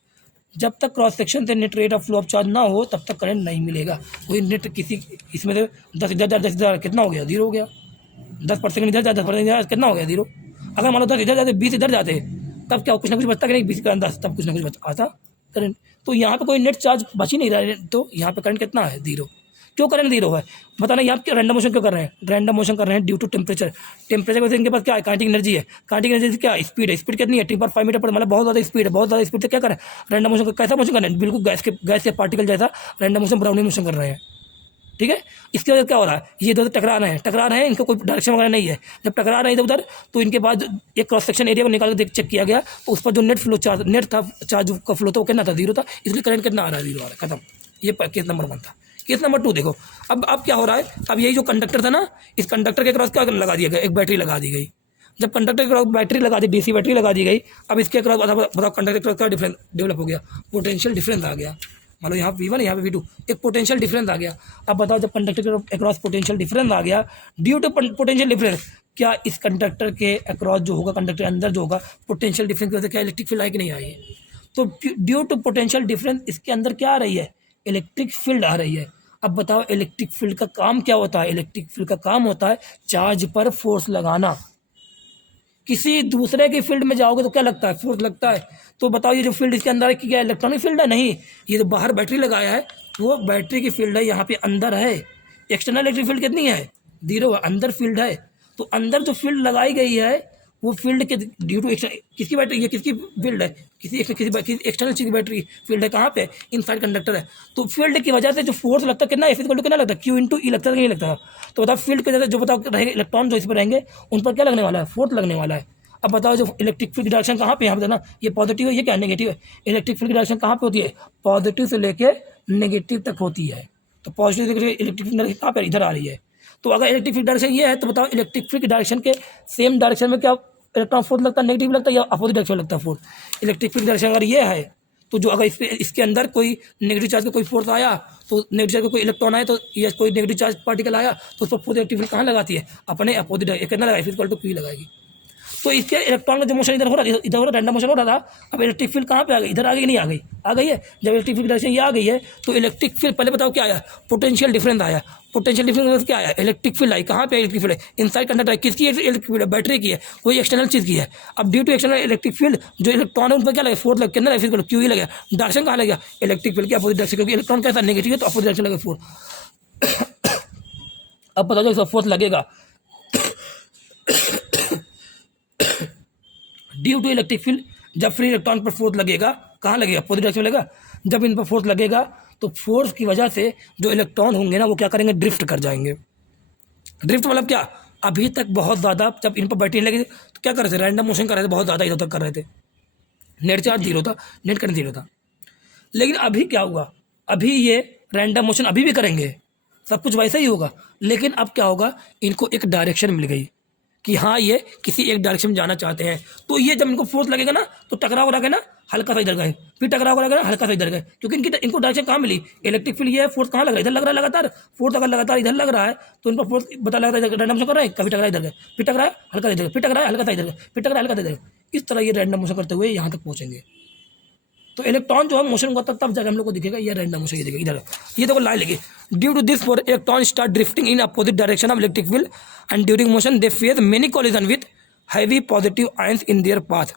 जब तक क्रॉस सेक्शन से net rate of flow of charge ना हो, तब तक करंट नहीं मिलेगा। कोई नेट किसी इसमें से 10 इधर 10 कितना हो गया, 0 हो गया। 10% इधर जाते, 10% इधर कितना हो गया, 0। अगर मान लो 10 इधर जाते, 20 इधर जाते, तब क्या कुछ ना कुछ बचता कि नहीं, 20 का 10, तब कुछ ना कुछ बच आता करंट। तो यहाँ पे कोई नेट चार्ज बच ही नहीं रहा है, तो यहाँ पे करंट कितना है, 0। क्यों करंट 0 है, बताना। यहाँ पे रैंडम मोशन क्यों कर रहे हैं, रैंडम मोशन कर रहे हैं ड्यू टू टेम्परेचर। टेम्परेचर की वजह से इनके पास क्या है, काइनेटिक एनर्जी है। काइनेटिक एनर्जी क्या, स्पीड है। स्पीड कितनी है, 10⁵ मीटर पर, मतलब बहुत ज़्यादा स्पीड है। बहुत ज़्यादा स्पीड से क्या करें, रैंडम मोशन। कैसा मोशन कर रहे हैं, बिल्कुल गैस के पार्टिकल जैसा रैंडम मोशन, ब्राउनिंग मोशन कर रहे हैं, ठीक है। इसकी वजह से क्या हो रहा है, ये इधर टकरा रहे हैं, इनको कोई डायरेक्शन वगैरह नहीं है। जब टकरा रहे हैं इधर उधर, तो इनके बाद एक क्रॉस सेक्शन एरिया को निकाल के चेक किया गया, तो उस पर जो नेट फ्लो चार्ज, नेट था चार्ज का फ्लो था, वो कितना था, 0 था। इसलिए करंट कितना आ रहा है, 0 आ रहा है, खत्म। ये केस नंबर 1 था। केस नंबर 2 देखो। अब क्या हो रहा है, अब यही जो कंडक्टर था ना, इस कंडक्टर के क्रॉस क्या लगा दिया गया, एक बैटरी लगा दी गई। जब कंडक्टर के क्रॉस बैटरी लगा दी, डीसी बैटरी लगा दी गई, अब इसके क्रॉस बताओ कंडक्टर के क्रॉस क्या डिफरेंस डेवलप हो गया, पोटेंशियल डिफरेंस आ गया। मान लो यहाँ V1 यहाँ पे V2, एक पोटेंशियल डिफरेंस आ गया। अब बताओ, जब कंडक्टर के अक्रॉस पोटेंशियल डिफरेंस आ गया, ड्यू टू पोटेंशियल डिफरेंस, क्या इस कंडक्टर के अक्रॉस जो होगा, कंडक्टर के अंदर जो होगा, पोटेंशियल डिफरेंस की वजह से क्या इलेक्ट्रिक फील्ड आई कि नहीं आई है। तो ड्यू टू पोटेंशियल डिफरेंस इसके अंदर क्या आ रही है, इलेक्ट्रिक फील्ड आ रही है। अब बताओ, इलेक्ट्रिक फील्ड का काम क्या होता है, इलेक्ट्रिक फील्ड का काम होता है चार्ज पर फोर्स लगाना। किसी दूसरे की फील्ड में जाओगे तो क्या लगता है, फोर्स लगता है। तो बताओ, ये जो फील्ड इसके अंदर है क्या इलेक्ट्रॉनिक फील्ड है, नहीं। ये तो बाहर बैटरी लगाया है, वो बैटरी की फील्ड है यहाँ पे अंदर है, एक्सटर्नल इलेक्ट्रिक फील्ड कितनी है 0 है, अंदर फील्ड है। तो अंदर जो फील्ड लगाई गई है वो फील्ड के ड्यू टू किसकी बैटरी, ये किसकी फील्ड है, किसी एक्सटर्नल चीज की बैटरी फील्ड है, कहाँ पे इनसाइड कंडक्टर है। तो फील्ड की वजह से जो फोर्स लगता है कितना एफ इक्वल टू कितना लगता है क्यू इंटू ई लगता है, नहीं लगता है। तो बताओ फील्ड की वजह से जो बताओ रहेंगे इलेक्ट्रॉन जो इस पर रहेंगे उन पर क्या लगने वाला है, फोर्स लगने वाला है। अब बताओ जो इलेक्ट्रिक फील्ड की डायरेक्शन कहाँ पे, यहाँ पे ना ये पॉजिटिव है ये क्या नेगेटिव है, इलेक्ट्रिक फील्ड की डायरेक्शन कहाँ पे होती है, पॉजिटिव से लेके नेगेटिव तक होती है। तो पॉजिटिव से इलेक्ट्रिक फील्ड डायरेक्शन कहाँ पे इधर आ रही है। तो अगर इलेक्ट्रिक फील्ड डायरेक्शन ये है तो बताओ इलेक्ट्रिक फील्ड की डायरेक्शन के सेम डायरेक्शन में क्या इलेक्ट्रॉन फोर्स लगता है, नेगेटिव लगता है या अपोजिट डायरेक्शन लगता है फोर्स। इलेक्ट्रिक फील्ड डायरेक्शन अगर ये है तो जो अगर इसके अंदर कोई नेगेटिव चार्ज का कोई फोर्स आया तो नेगेटिव चार्ज का कोई इलेक्ट्रॉन आया तो या कोई नेगेटिव चार्ज पार्टिकल आया तो उस पर फोर्स इलेक्ट्रिक फील्ड कहाँ लगाती है, अपने अपोजिट कितना लगाएगी, इक्वल टू पी लगाएगी। तो इसके इलेक्ट्रॉन का जो मोशन इधर हो रहा है, इधर हो रहा रैंडम मोशन हो रहा था, अब इलेक्ट्रिक फील्ड कहाँ पे आ गई, इधर आ गई नहीं आ गई, आ गई है। जब इलेक्ट्रिक फील्ड डायरेक्शन ये आ गई है तो इलेक्ट्रिक फील्ड पहले बताओ क्या आया, पोटेंशियल डिफरेंस आया। पोटेंशियल डिफरेंस क्या आया, इलेक्ट्रिक फील्ड आई, कहाँ पे इलेक्ट्रिक फील्ड है, इनसाइड कंडक्टर है, किसकी इलेक्ट्रिक फील्ड है, बैटरी की है, कोई एक्सटर्नल चीज़ की है। अब due to external electric field जो इलेक्ट्रॉन है उन पर क्या लगे, फोर्स लगे, कितना फिजिकल क्यू ही लगे, डायरेक्शन कहाँ लगेगा, इलेक्ट्रिक फील्ड की अपोजिट डायरेक्शन, क्योंकि इलेक्ट्रॉन कैसा नेगेटिव है तो अपोजिट डायरेक्शन लगे फोर्स। अब बताओ जो फोर्स लगेगा ड्यू टू इलेक्ट्रिक फील्ड, जब फ्री इलेक्ट्रॉन पर फोर्स लगेगा कहाँ लगेगा, अपोजिट डायरेक्शन में लगेगा। जब इन पर फोर्स लगेगा तो फोर्स की वजह से जो इलेक्ट्रॉन होंगे ना वो क्या करेंगे, ड्रिफ्ट कर जाएंगे। ड्रिफ्ट मतलब क्या, अभी तक बहुत ज़्यादा जब इन पर बैटरी लगी तो क्या कर रहे थे, रैंडम मोशन कर रहे थे, बहुत ज़्यादा इधर उधर कर रहे थे, नेट चार्ज 0 था, नेट करंट 0 था। लेकिन अभी क्या हुआ, अभी ये रैंडम मोशन अभी भी करेंगे, सब कुछ वैसा ही होगा, लेकिन अब क्या होगा, इनको एक डायरेक्शन मिल गई कि हाँ ये किसी एक डायरेक्शन में जाना चाहते हैं। तो ये जब इनको फोर्स लगेगा ना तो टकराव लगे ना हल्का सा इधर गए, फिर टकराव लगे ना हल्का सा इधर गए, क्योंकि इनको डायरेक्शन कहाँ मिली, इलेक्ट्रिक फील्ड ये है, फोर्स कहाँ लग रहा है, इधर लग रहा है लगातार। फोर्स अगर लगातार इधर लग रहा है तो इनको फोर्स पता लग रहा है रैंडम मोशन कर रहे हैं, कभी टकरा इधर गए, फिर टकरा हल्का इधर, फिर टकरा हल्का सा इधर गए, फिर टकरा हल्का सा इधर। इस तरह ये रैंडम मोशन करते हुए यहाँ तक पहुँचेंगे। तो इलेक्ट्रॉन जो है मोशन करता तब जाकर हम लोग को दिखेगा ये रैंडम मोशन, ये दिखेगा इधर, ये देखो लाइन लगी। Due to this force electron start drifting in opposite direction of electric field and during motion they face many collision with heavy positive ions in their path.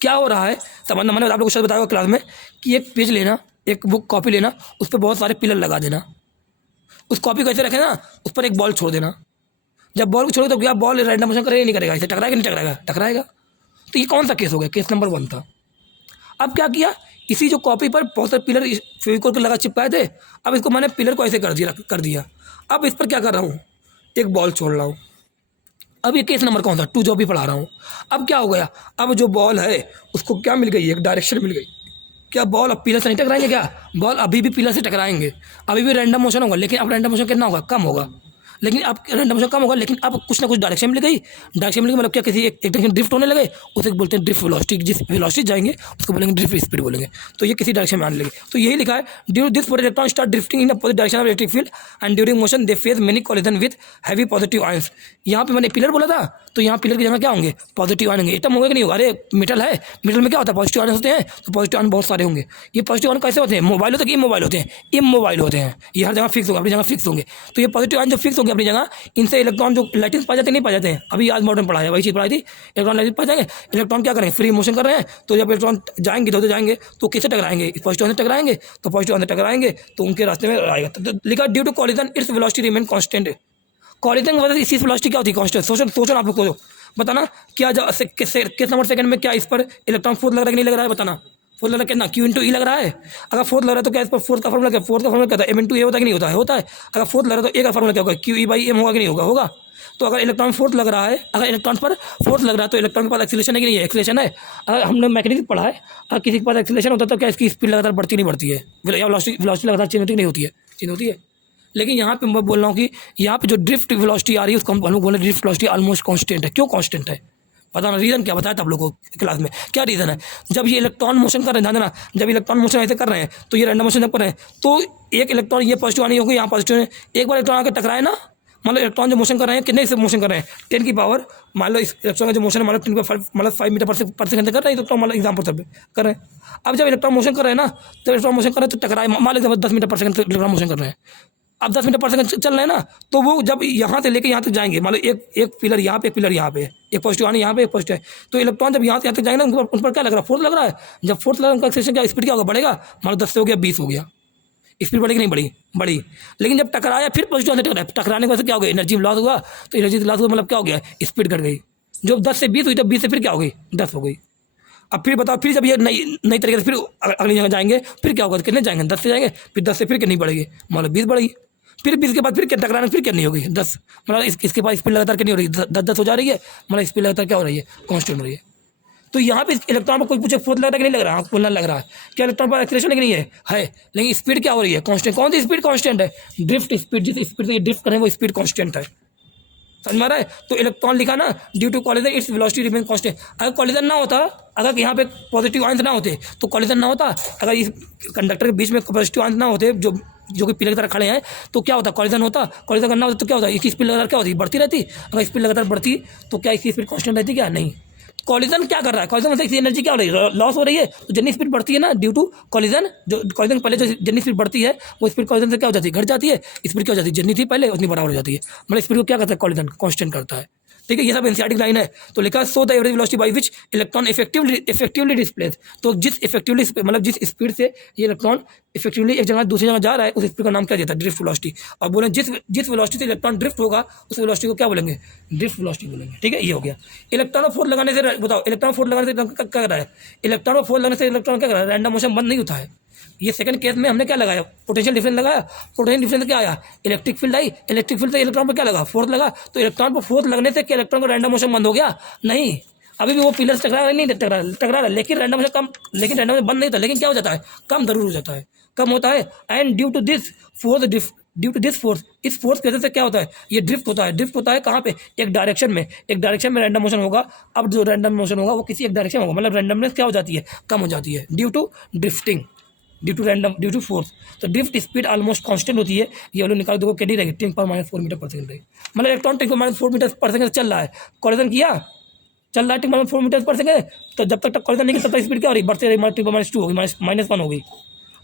क्या हो रहा है समझना, मैंने आप लोगों को शायद बताया क्लास में कि एक पेज लेना, एक बुक कॉपी लेना, उस पर बहुत सारे पिलर लगा देना, उस कॉपी को ऐसे रखे ना, उस पर एक बॉल छोड़ देना। जब बॉल को छोड़ो तो क्या बॉल रैंडम मोशन करेगा नहीं करेगा, इसे टकराएगा नहीं टकराएगा, टकराएगा। तो ये कौन सा केस हो गया, केस नंबर 1 था। अब क्या किया, इसी जो कॉपी पर बहुत सारे पिलर फेविकोल के लगा चिपकाए थे, अब इसको मैंने पिलर को ऐसे कर दिया। अब इस पर क्या कर रहा हूँ, एक बॉल छोड़ रहा हूँ। अब ये केस नंबर कौन सा, 2 जो भी पढ़ा रहा हूँ। अब क्या हो गया, अब जो बॉल है उसको क्या मिल गई, एक डायरेक्शन मिल गई। क्या बॉल अब पिलर से नहीं टकराएंगे, क्या बॉल अभी भी पिलर से टकराएंगे, अभी भी रैंडम मोशन होगा, लेकिन अब रैंडम मोशन कितना होगा, कम होगा। लेकिन अब रैंडम मोशन कम होगा, लेकिन अब कुछ ना कुछ डायरेक्शन मिल गई। डायरेक्शन मिल गई मतलब क्या, किसी एक डायरेक्शन ड्रिफ्ट होने लगे, उसे बोलते हैं ड्रिफ्ट वेलोसिटी, जिस वेलोसिटी जाएंगे उसको बोलेंगे ड्रिफ्ट स्पीड बोलेंगे। तो ये किसी डायरेक्शन में आने लगे। तो यही लिखा है, due this force electron start drifting in opposite direction of electric field and during motion they face many collision with heavy positive ions. यहाँ पे मैंने पिलर बोला था, तो यहाँ पिलर की जगह क्या होंगे, पॉजिटिव आयन होंगे। एटम होगा कि नहीं होगा, अरे मेटल है, मेटल में क्या होता है, पॉजिटिव आयन होते हैं, तो पॉजिटिव आयन बहुत सारे होंगे। ये पॉजिटिव आयन कैसे होते हैं, मोबाइल होते हैं, इमोबाइल होते हैं, इमोबाइल होते हैं, ये हर जगह फिक्स होगा, अपनी जगह फिक्स होंगे। तो ये पॉजिटिव आयन जो फिक्स होंगे अपनी जगह, इनसे इलेक्ट्रॉन जो लैटिस पा जाते नहीं पा जाते हैं, अभी आज मॉडर्न पढ़ा है वही चीज़ पढ़ाई थी, इलेक्ट्रॉन लैटिस पा जाएंगे। इलेक्ट्रॉन क्या करेंगे, फ्री मोशन कर रहे हैं, तो जब इलेक्ट्रॉन जाएंगे तो जाएंगे तो किससे टकराएंगे, पॉजिटिव आयन से टकराएंगे, तो पॉजिटिव आयन से टकराएंगे तो उनके रास्ते में आएगा। तो लिखा due to collision its velocity remain constant. Collision की वजह से इसी वेलोसिटी क्या होती है, कांस्टेंट। सोचो आप लोग को बताना, क्या किस नंबर सेकंड में क्या इस पर इलेक्ट्रॉन फोर्स लग रहा है कि नहीं लग रहा है, बताना। फोर्स लग रहा है कितना, क्यू इंटू ई लग रहा है। अगर फोर्स लग रहा है तो क्या इस पर फोर्स का फॉर्मूला क्या, फोर्स का फॉर्मूला क्या था, एम इंटू ए होता है कि नहीं होता है, होता है। अगर फोर्स लग रहा है तो ए का फॉर्मूला क्या होगा, क्यू ई बाई एम होगा कि नहीं होगा, होगा। तो अगर इलेक्ट्रॉन फोर्स लग रहा है, अगर इलेक्ट्रॉन पर फोर्स लग रहा है तो इलेक्ट्रॉन के पास एक्सीलरेशन है कि नहीं है, एक्सीलरेशन है। अगर हमने मैकेनिक्स पढ़ा है, अगर किसी के पास एक्सीलरेशन होता है तो क्या इसकी स्पीड लगातार बढ़ती नहीं बढ़ती है, या वेलोसिटी लगातार चेंज होती नहीं होती है, चेंज होती है। लेकिन यहाँ पे मैं बोल रहा हूँ कि यहाँ पे जो ड्रिफ्ट वेलोसिटी आ रही है उसको हम लोग बोले ड्रिफ्ट वेलोसिटी ऑलमोस्ट कांस्टेंट है। क्यों कांस्टेंट है, पता ना रीज़न क्या बताया था आप लोगों को क्लास में, क्या रीज़न है। जब ये इलेक्ट्रॉन मोशन कर रहे हैं, ध्यान देना, जब इलेक्ट्रॉन मोशन ऐसे कर रहे हैं तो ये रैंडम मोशन जब कर रहे हैं तो एक इलेक्ट्रॉन ये पॉजिटिव आनी होगी, यहाँ पॉजिटिव है, एक बार इलेक्ट्रॉन आकर टकराए ना, मतलब इलेक्ट्रॉन जो मोशन कर रहे हैं कितने से मोशन कर रहे हैं, 10 की पावर, मान लो इस इलेक्ट्रॉन का जो मोशन है मान लो 10 का मतलब 5 मीटर पर सेकंड कर रहे हैं, तो मतलब एग्जाम्पल सब कर रहे हैं। अब जब इलेक्ट्रॉन मोशन कर रहे हैं ना, तो इलेक्ट्रॉन मोशन कर रहे हैं तो टकराए, मान लो 10 मीटर पर सेकंड इलेक्ट्रॉन मोशन कर रहे हैं। अब 10 मीटर पर सेकंड चल रहे हैं ना, तो वो जब यहाँ से लेके यहाँ तक जाएंगे, मान लो एक पिलर यहाँ पे, एक पिलर यहाँ पे, एक पॉजिटिव आने यहाँ पे, एक पॉजिटिव है, तो इलेक्ट्रॉन जब यहाँ से यहाँ तक जाएंगे ना, उन पर क्या लग रहा है, फोर्स लग रहा है। जब फोर्स लग रहा है उनका एक्सेलरेशन क्या, स्पीड क्या होगा, बढ़ेगा, मान लो 10 से हो गया 20 हो गया, स्पीड बढ़ी कि नहीं बढ़ी, बढ़ी। लेकिन जब टकराया फिर पॉजिटिव आंसर टकराया, टकराने की वजह से क्या हो गया, एनर्जी लॉस हुआ, तो एनर्जी लॉस हुआ मतलब क्या हो गया, स्पीड घट गई। जो 10 से 20 हुई तो 20 से फिर क्या हो गई, 10 हो गई। अब फिर बताओ, फिर जब ये नई नई तरीके से फिर अगली जगह जाएंगे, फिर क्या होगा, कितने जाएंगे, 10 से जाएंगे, फिर 10 से फिर कितनी बढ़ेगी, मतलब 20 बढ़ेगी। फिर 20 के बाद फिर टकराने फिर कितनी होगी, 10, मतलब इसके बाद स्पीड लगातार कितनी हो रही है, 10 हो जा रही है, मतलब स्पीड लगातार क्या हो रही है, कांस्टेंट हो रही है। तो यहाँ पे इलेक्ट्रॉन पर कोई पूछे फोर्स लग रहा है कि नहीं लग रहा है, बोलना लग रहा है, क्या इलेक्ट्रॉन पर एक्सीलरेशन है कि नहीं है, लेकिन स्पीड क्या हो रही है, कांस्टेंट। कौन सी स्पीड कांस्टेंट है, ड्रिफ्ट स्पीड, जिस स्पीड से ये ड्रिफ्ट करें वो स्पीड कांस्टेंट है, समझ में आ रहा है। तो इलेक्ट्रॉन लिखा ना, due to collision its velocity remain constant. अगर कॉलिजन ना होता, अगर यहाँ पे पॉजिटिव आयंस ना होते तो कॉलिजन ना होता, अगर इस कंडक्टर के बीच में पॉजिटिव आयंस ना होते जो कि पीले की तरह खड़े हैं, तो क्या होता, कॉलिजन होता। कॉलिजन करना होता तो क्या होता, इसकी स्पीड लगातार क्या होती, बढ़ती रहती। अगर स्पीड लगातार बढ़ती तो क्या इसकी स्पीड कांस्टेंट रहती, क्या नहीं। कॉलिजन क्या कर रहा है, कॉलिजन से एनर्जी क्या हो रही है, लॉस हो रही है। तो जितनी स्पीड बढ़ती है ना ड्यू टू कॉलिजन, जो कॉलिजन पहले जो जितनी स्पीड बढ़ती है वो स्पीड कॉलिजन से क्या हो जाती है, घट जाती है। स्पीड क्या हो जाती है, जितनी थी पहले उतनी बराबर हो जाती है। मतलब स्पीड को क्या करता है, कॉलिजन कांस्टेंट करता है। ठीक है, ये सब एनसीईआरटी लाइन है। तो लिखा so the average velocity by which electron effectively displace. तो जिस इफेक्टिवली मतलब जिस स्पीड से ये इलेक्ट्रॉन इफेक्टिवली एक जगह दूसरी जगह जा रहा है, उस स्पीड का नाम क्या देता है, ड्रिफ्ट वेलोसिटी। और बोले जिस वेलोसिटी से इलेक्ट्रॉन ड्रिफ्ट होगा उस वेलोसिटी को क्या बोलेंगे, ड्रिफ्ट वेलोसिटी बोलेंगे। ठीक है, ये हो गया। इलेक्ट्रॉन फोर्स लगाने से, बताओ इलेक्ट्रॉन फोर्स लगाने से क्या कर रहा है, इलेक्ट्रॉन को फोर्स लगाने से इलेक्ट्रॉन क्या कर रहा है, रैंडम मोशन बंद नहीं होता है। ये सेकंड केस में हमने क्या लगाया, पोटेंशियल डिफरेंस लगाया। पोटेंशियल डिफरेंस क्या आया, electric field I. Electric field से इलेक्ट्रॉन पर क्या लगा, फोर्स लगा। तो इलेक्ट्रॉन पर फोर्स लगने से क्या इलेक्ट्रॉन को रैंडम मोशन बंद हो गया, नहीं। अभी भी वो पिलर से टकरा रहा है, नहीं टकरा रहा, लेकिन रैंडम मोशन कम, लेकिन रैंडम मोशन बंद नहीं था, लेकिन क्या हो जाता है, कम जरूर हो जाता है, कम होता है। And due to this force, इस फोर्स की वजह से क्या होता है, ये ड्रिफ्ट होता है। ड्रिफ्ट होता है कहाँ पे, एक डायरेक्शन में रैंडम मोशन होगा। अब जो रैंडम मोशन होगा वो किसी एक डायरेक्शन होगा, मतलब रैंडमनेस क्या हो जाती है, कम हो जाती है due to drifting, due to force. तो ड्रिफ्ट स्पीड ऑलमोस्ट कांस्टेंट होती है। ये वालों निकाल दो, कैडी रहेगी 10⁻⁴ मीटर पर सेकंड रहेगी। मतलब इलेक्ट्रॉन 10⁻⁴ मीटर पर सेकंड चल रहा है, कॉलिजन किया, चल रहा है 10⁻⁴ मीटर पर सेकंड। तो जब तक कॉलिजन नहीं किया तब तक स्पीड क्या हो रही, बढ़ते रही, 10⁻² होगी, -1 हो गई।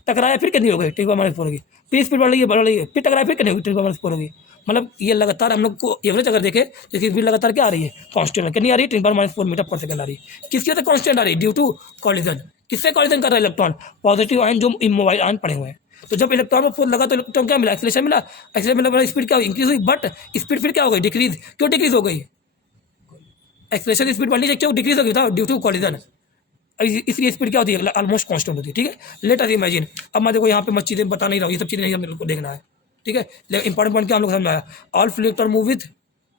टकराया फिर कितनी हो गई, 10⁻⁴ होगी। फिर स्पीड बढ़ रही है, फिर टकराया फिर कितनी होगी, 10⁻⁴ होगी। मतलब ये लगातार हम लोग को एवरेज अगर देखें तो इसकी स्पीड लगातार क्या आ रही है, कांस्टेंट कितनी आ रही है, 10⁻⁴ मीटर पर सेकंड आ रही है। किसकी वजह से कांस्टेंट आ रही है, ड्यू टू कॉलिजन। किससे कॉलिजन कर रहा है इलेक्ट्रॉन, पॉजिटिव आयन जो इमोबाइल आयन पड़े हुए हैं। तो जब इलेक्ट्रॉन को फोर्स लगा तो इलेक्ट्रॉन क्या मिला, एक्सीलरेशन मिला। एक्सीलरेशन मिला, स्पीड क्या हुई, इंक्रीज हुई। बट स्पीड फिर क्या हो गई, डिक्रीज। क्यों डिक्रीज हो गई, एक्सीलरेशन स्पीड बढ़नी चाहिए, क्यों डिक्रीज हो गई था, ड्यू टू कॉलिजन। इसलिए स्पीड क्या होती है, ऑलमोस्ट कांस्टेंट होती है। ठीक है, लेट अस इमेजिन। अब मैं देखो यहाँ पे मैं चीज़ें बता नहीं रहा हूँ, ये सब चीज़ें नहीं हम लोग को देखना है। ठीक है, लेकिन इंपॉर्टेंट पॉइंट क्या हम लोग समझाया, all free electron move with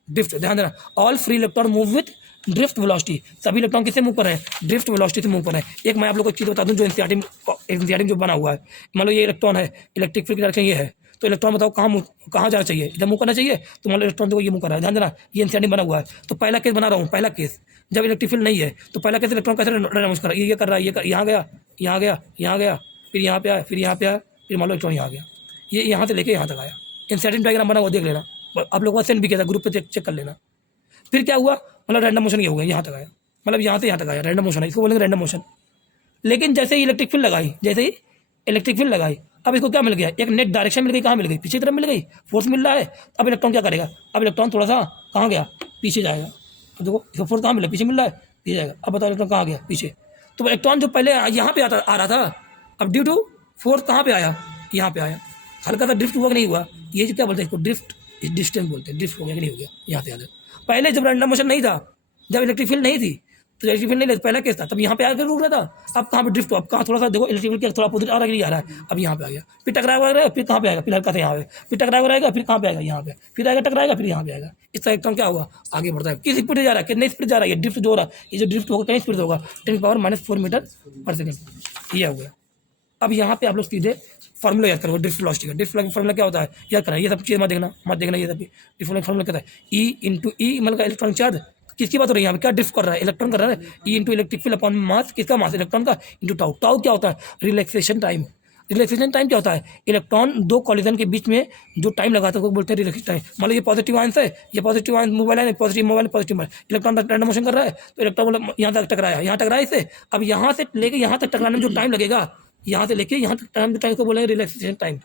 drift, ध्यान देना, all free electron move with drift velocity. सभी इलेक्ट्रॉन किससे मूव कर रहे हैं, ड्रिफ्ट वेलोसिटी से मूव कर रहे हैं। एक मैं आप लोग को एक चीज़ बता दूं जो एनसीईआरटी जो बना हुआ है, मान लो ये इलेक्ट्रॉन है, इलेक्ट्रिक फील्ड की डायरेक्शन ये है, तो इलेक्ट्रॉन बताओ कहाँ जाना चाहिए, इधर मूव करना चाहिए। तो मान लो इलेक्ट्रॉन देखो ये मूव कर रहा है, ध्यान देना, ये एनसीईआरटी बना हुआ है। तो पहला केस बना रहा हूँ, पहला केस जब इलेक्ट्रिक फील्ड नहीं है, तो पहला केस इलेक्ट्रॉन कैसे रैंडम कर रहा है, ये कर रहा है, यहाँ गया, यहाँ गया, यहाँ गया, फिर यहाँ पे आया, फिर यहाँ पे आया, फिर मान लो इलेक्ट्रॉन यहाँ गया, ये यहाँ से लेके यहाँ तक आया। एनसीईआरटी डायग्राम बना हुआ देख लेना, आप लोगों का सेंड भी किया था ग्रुप पे, चेक कर लेना। फिर क्या हुआ, मतलब रैंडम मोशन ये हो गया, यहाँ तक आया, मतलब यहाँ से यहाँ तक आया, रैंडम मोशन है, इसको बोलेंगे रैंडम मोशन। लेकिन जैसे ही इलेक्ट्रिक फील्ड लगाई, अब इसको क्या मिल गया, एक नेट डायरेक्शन मिल गई, कहाँ मिल गई, पीछे की तरफ मिल गई, फोर्स मिल रहा है। अब इलेक्ट्रॉन क्या करेगा, अब इलेक्ट्रॉन थोड़ा सा कहाँ गया, पीछे जाएगा। अब देखो इसको फोर्स कहाँ मिला, पीछे मिल रहा है, पीछे जाएगा। अब बताओ इलेक्ट्रॉन कहाँ गया, पीछे। तो इलेक्ट्रॉन जो पहले यहाँ पे आ रहा था, अब ड्यू टू फोर्स कहाँ पे आया, यहाँ पे आया, हल्का सा ड्रिफ्ट हुआ कि नहीं हुआ, ये जो क्या बोलते हैं इसको, ड्रिफ्ट डिस्टेंस बोलते हैं, ड्रिफ्ट हो गया कि नहीं हो गया, यहाँ से आ गया। पहले जब रैंडम मोशन नहीं था, जब इलेक्ट्रिक फील्ड नहीं थी, तो इलेक्ट्रिक फील्ड नहीं पहला केस था, तब यहाँ पे आकर रुक रहा था। अब कहाँ पे ड्रिफ्ट हो, अब कहाँ थोड़ा सा देखो इलेक्ट्रिक फील्ड थोड़ा अपोजिट आ रहा है, आ रहा है, अब यहाँ पे आ गया, फिर टकराएगा रहेगा, फिर कहाँ पे आएगा, फिर हल्का से यहाँ पे, फिर टकराएगा रहेगा, फिर कहाँ पे आएगा, यहाँ पे, फिर आएगा टकराएगा, फिर यहाँ पे आएगा। इस तरह इलेक्ट्रॉन क्या हुआ, आगे बढ़ता है, किस स्पीड से जा रहा है, कितने स्पीड जा रहा है, ये ड्रिफ्ट जो हो रहा है, ये जो ड्रिफ्ट होगा कितनी स्पीड से होगा, 10⁻⁴ मीटर पर सेकंड, ये हो गया। अब यहाँ पे आप लोग सीधे फॉर्मूला याद करो ड्रिफ्ट वेलोसिटी का। ड्रिफ्ट फॉर्मूला क्या होता है, याद करना, ये सब चीज़ मत देखना, ये सब ड्रिफ्ट फॉर्मूला क्या है, ई इंटू ई मतलब इलेक्ट्रॉन चार्ज। किसकी बात हो रही है यहाँ पे, क्या ड्रिफ्ट कर रहा है, इलेक्ट्रॉन कर रहा है, e into electric field upon mass, किसका मास, इलेक्ट्रॉन का, इंटू टाउ। टाउ क्या होता है, रिलैक्सेशन टाइम। रिलैक्सेशन टाइम क्या होता है, इलेक्ट्रॉन दो कॉलिजन के बीच में जो टाइम लगाता है वो बोलते हैं रिलैक्सेशन टाइम। मान लो ये पॉजिटिव आयंस है, ये पॉजिटिव आयंस मोबाइल है, positive mobile, electron random motion कर रहा है, तो इलेक्ट्रॉन मतलब यहाँ तक टकराया इससे। अब यहाँ से लेके यहाँ तक टकराने में जो टाइम लगेगा, यहाँ से लेके यहाँ तक टाइम को बोलेंगे रिलैक्सेशन टाइम।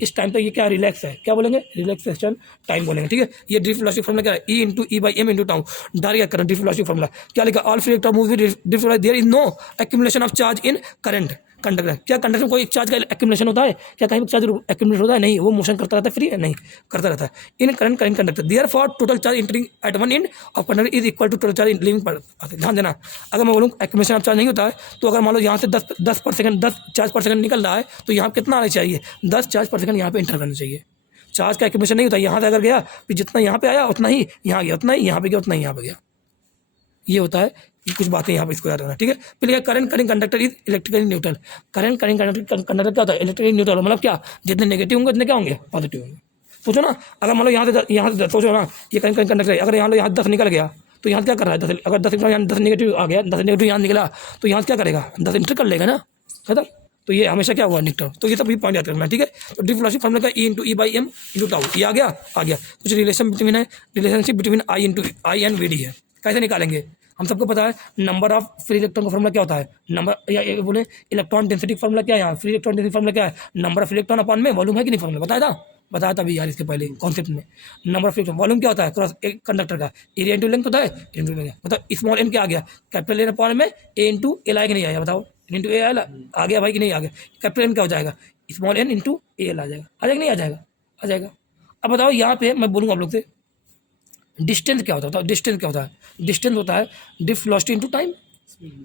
इस टाइम तक ये क्या रिलैक्स है, क्या बोलेंगे, रिलैक्सेशन टाइम बोलेंगे। ठीक है, ये ड्रिफ्ट वेलोसिटी फॉर्मूला क्या है, e into e by m into tau. Direct current drift velocity formula क्या लिखा, all free electron move with drift velocity, there is no accumulation of charge in current. Conductor. क्या conductor में कोई charge का accumulation होता है? क्या कहीं चार्ज एक्यूमुलेट होता है? नहीं, वो मोशन करता रहता है, फ्री है नहीं, करता रहता है। In current conductor therefore total charge entering at one end of conductor is equal to total charge leaving पर। ध्यान देना, अगर मैं बोलूँ एक्यूमुलेशन ऑफ चार्ज नहीं होता है, तो अगर मान लो यहाँ से 10 पर सेकंड 10 चार्ज पर सेकंड निकल रहा है, तो यहाँ कितना आना चाहिए? 10 चार्ज पर सेकंड यहाँ पे इंटर करना चाहिए। चार्ज का एक्यूमुलेशन नहीं होता, यहाँ से अगर गया फिर जितना यहाँ पे आया उतना ही यहाँ गया, उतना ही यहाँ पे गया, उतना ही यहाँ पे गया। ये होता है, ये कुछ बातें यहाँ पे इसको याद रखना, ठीक है। फिर current carrying conductor is electrically neutral. Current carrying conductor क्या होता है? इलेक्ट्रिकली न्यूट्रल, मतलब क्या, जितने नेगेटिव होंगे उतने क्या होंगे? पॉजिटिव होंगे। सोचो ना, अगर मान लो यहाँ से सोचो ना, ये करंट करिंग कंडक्टर है, अगर यहाँ लो यहाँ 10 निकल गया, तो यहाँ क्या कर रहा है? 10, अगर 10 यहाँ 10 नेगेटिव आ गया, 10 नेगेटिव यहाँ निकला, तो यहाँ क्या करेगा? 10 इंटर कर लेगा ना, खत्म। तो ये हमेशा क्या हुआ? नेगेटिव। तो ये सब भी पॉइंट याद करना, ठीक है। तो डी वेलोसिटी फॉर्मूला का E/E/m/टाउ, ये आ गया। कुछ रिलेशन बिटवीन है, relationship between I and VD है। कैसे निकालेंगे? हम सबको पता है नंबर ऑफ फ्री इलेक्ट्रॉन का फॉर्मूला क्या होता है? नंबर या बोले इलेक्ट्रॉन डेंसिटी फॉर्मूला क्या है? यहाँ फ्री इलेक्ट्रॉन डेंसिटी फॉर्मूला क्या है? नंबर ऑफ इलेक्ट्रॉन अपॉन में वॉल्यूम है कि नहीं? फॉर्मूला बताया था अभी यार, इसके पहले कॉन्सेप्ट में। नंबर ऑफ इलेक्ट्रॉन, वॉल्यूम क्या होता है? क्रॉस एक कंडक्टर का एरिया इंटू लेंथ होता है, इंटू लेंथ। मतलब स्मॉल एन क्या आ गया? कैपिटल एन अपॉन में ए इंटू एल आया कि नहीं आया? बताओ, इंटू ए आ गया भाई कि नहीं आ गया? कैपिटल एन क्या हो जाएगा? Small n into A L आ जाएगा नहीं आ जाएगा? आ जाएगा। अब बताओ यहाँ पे मैं बोलूँगा आप लोग से, डिस्टेंस क्या होता है? डिस्टेंस क्या होता है? डिस्टेंस होता है drift velocity into time.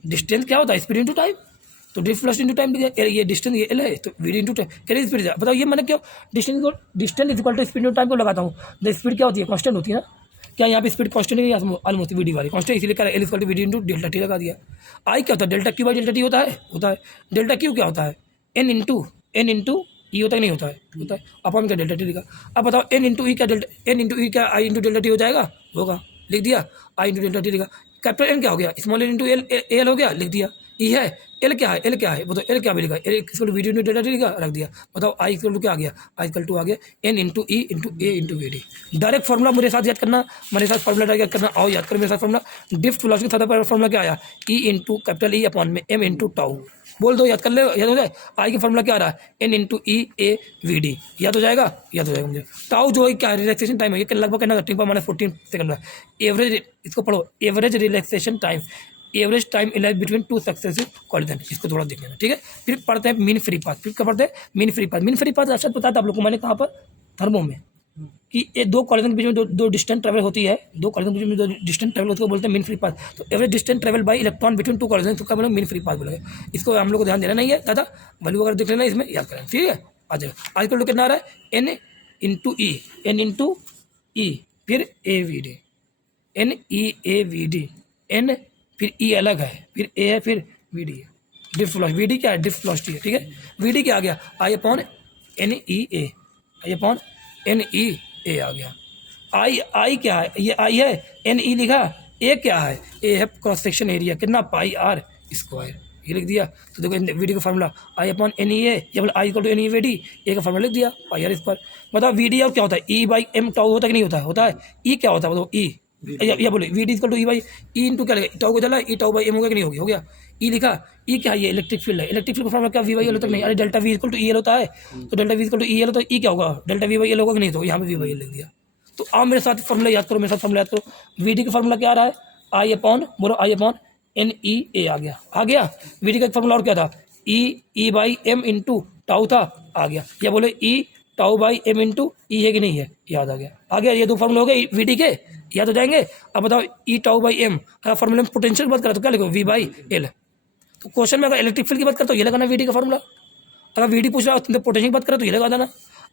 Distance क्या होता है? Speed into time. तो ड्रिफ्ट वेलोसिटी इनटू टाइम, ये डिस्टेंस ये एल है, तो वीडी इनटू टाइम, क्या स्पीड है? बताओ, ये मैंने क्यों distance is equal to speed into time को लगाता हूँ? द स्पीड क्या होती है? कांस्टेंट होती है ना। क्या यहाँ पे स्पीड कांस्टेंट है? ऑलमोस्ट वीडी वाली कांस्टेंट, इसीलिए क्या l equal to v d into delta t लगा दिया। आई क्या होता है? Delta q by delta t होता है। डेल्टा क्यू क्या होता है? एन इंटू ई होता है नहीं होता है अपन क्या डेल्टा टी लिखा। अब बताओ एन इंटू ई क्या आई इंटू डेल्टा टी हो जाएगा? होगा, लिख दिया। आई इंटू डेल्टा टी लिखा। कैपिटल एन क्या हो गया? स्मॉल एन इंटू एल हो गया, लिख दिया। ई है, एल क्या है? वो तो एल क्या भी लिखा? L equal to v d into delta t लिखा, रख दिया। बताओ आई इक्वल टू क्या आ गया? आई इक्वल टू आ गया n into e into a into v d. Direct formula मेरे साथ याद करना, मेरे साथ फॉर्मूला याद करना। आओ याद करो मेरे साथ फॉर्मूला। ड्रिफ्ट वेलोसिटी का फॉर्मूला क्या आया? E into capital E upon में एम इंटू टाउ। बोल दो, याद कर ले, याद हो जाए। आई की फॉर्मूला क्या आ रहा है? N into e a v d. याद हो जाएगा मुझे। टाउ जो है क्या रिलैक्सेशन टाइम है, ये लगभग कहना 10⁻14 सेकंड है। एवरेज, इसको पढ़ो, average relaxation time, average time elapse between two successive collision. इसको थोड़ा देख लेना, ठीक है। फिर पढ़ते हैं मीन फ्री पाथ। फिर क्या पढ़ते हैं? मीन फ्री पाथ अच्छा पता था आप लोग को, मैंने कहाँ पर? थर्मो में, कि ये दो कॉलिजन के बीच में दो डिस्टेंस ट्रेवल होती है, दो कॉलिजन के बीच में दो डिस्टेंस ट्रेवल होती है, बोलते हैं मीन फ्री पाथ। तो average distance travel by electron between two collision, तो क्या बोलेंगे? मीन फ्री पाथ बोलेंगे। इसको हम लोग को ध्यान देना नहीं है ज़्यादा, वैल्यू अगर देख लेना इसमें, याद करें, ठीक है। आ जाएगा। आजकल लोग कितना आ रहा है? एन इंटू ई, फिर a v d, n e a v d, n फिर ई अलग है, फिर ए है, फिर वी डी है। ड्रिफ्ट वेलोसिटी, वी डी क्या है? ड्रिफ्ट वेलोसिटी है, ठीक है। वी डी क्या आ गया? आई अपॉन एन ई ए, आई अपॉन एन ई ए आ गया। आई क्या है? ये आई है, एन ई लिखा। ए क्या है? ए है क्रॉस सेक्शन एरिया, कितना? पाई आर स्क्वायर, ये लिख दिया। तो देखो वी डी का formula I upon n e A, या बोले I equal to n e V D, A का फॉर्मूला लिख दिया, पाई आर स्क्वायर। बताओ वी डी क्या होता है? ई बाई एम टाउ होता है कि नहीं होता है? ई क्या होता है? बताओ ई, या बोले v d equal to e by e into क्या लगेगा? टाउ को चला, ई टाउ बाई एम हो गया कि नहीं? हो गया। ई लिखा। ई क्या है? ये इलेक्ट्रिक फील्ड है। इलेक्ट्रिक फील्ड का फॉर्मूला क्या? वी बाई एल होता है नहीं? अरे delta v equal to e l होता है, तो delta v equal to e l होता है। ई क्या होगा? डेल्टा वी बाई एल होगा कि नहीं? तो यहाँ पे वी बाई एल लिख दिया। तो आप मेरे साथ फॉर्मूला याद करो, मेरे साथ फॉर्मूला याद करो। वी डी का फॉर्मूला क्या आ रहा है? आई अपॉन, बोलो आई अपॉन एन ई ए आ गया। वी डी का फॉर्मूला और क्या था? ई बाई एम इंटू टाउ था, आ गया। या बोले ई टाउ बाई एम इंटू ई है कि नहीं है? याद आ गया। ये दो फॉर्मूला हो गए वी डी के, याद हो जाएंगे। अब बताओ ई टाउ बाई एम, अगर फॉर्मूला में पोटेंशियल की बात करा तो क्या लिखो? V by l. तो क्वेश्चन में अगर इलेक्ट्रिक फील्ड की बात करा तो ये लगाना वी डी का फॉर्मूला। अगर वी डी पूछ रहा है पोटेंशियल की बात करा तो ये लगा देना।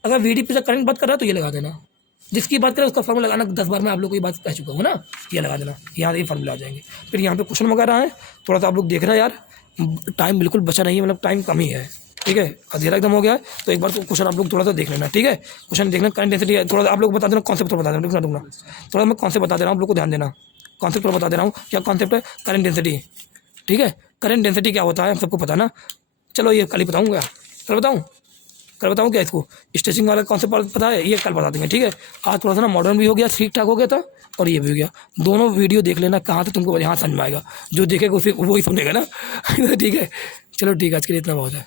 अगर वी डी पूछा करंट बात कर रहा है तो ये लगा देना। जिसकी बात करें उसका फॉर्मूला लगाना। 10 बार मैं आप लोग को ये बात कह चुका हूँ ना, ये लगा देना, यहाँ ये फॉर्मूला आ जाएंगे। फिर यहाँ पे क्वेश्चन वगैरह है, थोड़ा सा आप लोग देख रहे हैं यार, टाइम बिल्कुल बचा नहीं है, मतलब टाइम कम ही है, ठीक है। अंधेरा एकदम हो गया है, तो एक बार तो क्वेश्चन आप लोग थोड़ा सा देख लेना, ठीक है। क्वेश्चन देखना, करंट डेंसिटी थोड़ा आप लोग बता देना, कॉन्सेप्ट थोड़ा बता देना, थोड़ा मैं कॉन्सेप्ट बता दे रहा हूँ, आप लोग को ध्यान देना। कॉन्सेप्ट थोड़ा बता दे रहा हूँ, क्या कॉन्सेप्ट है? करंट डेंसिटी, ठीक है। करंट डेंसिटी क्या होता है हम सबको पता ना। चलो ये कल ही बताऊँगा, कल बताऊँ क्या इसको? स्ट्रेचिंग वाला कॉन्सेप्ट पता है, ये कल बता देंगे, ठीक है। आज थोड़ा सा ना मॉडर्न भी हो गया, ठीक ठाक हो गया था, और ये भी हो गया। दोनों वीडियो देख लेना, कहाँ से तुमको यहाँ समझ में आएगा, जो देखेगा उसे वो ही सुनेगा ना। ठीक है, चलो ठीक है, आज के लिए इतना बहुत है।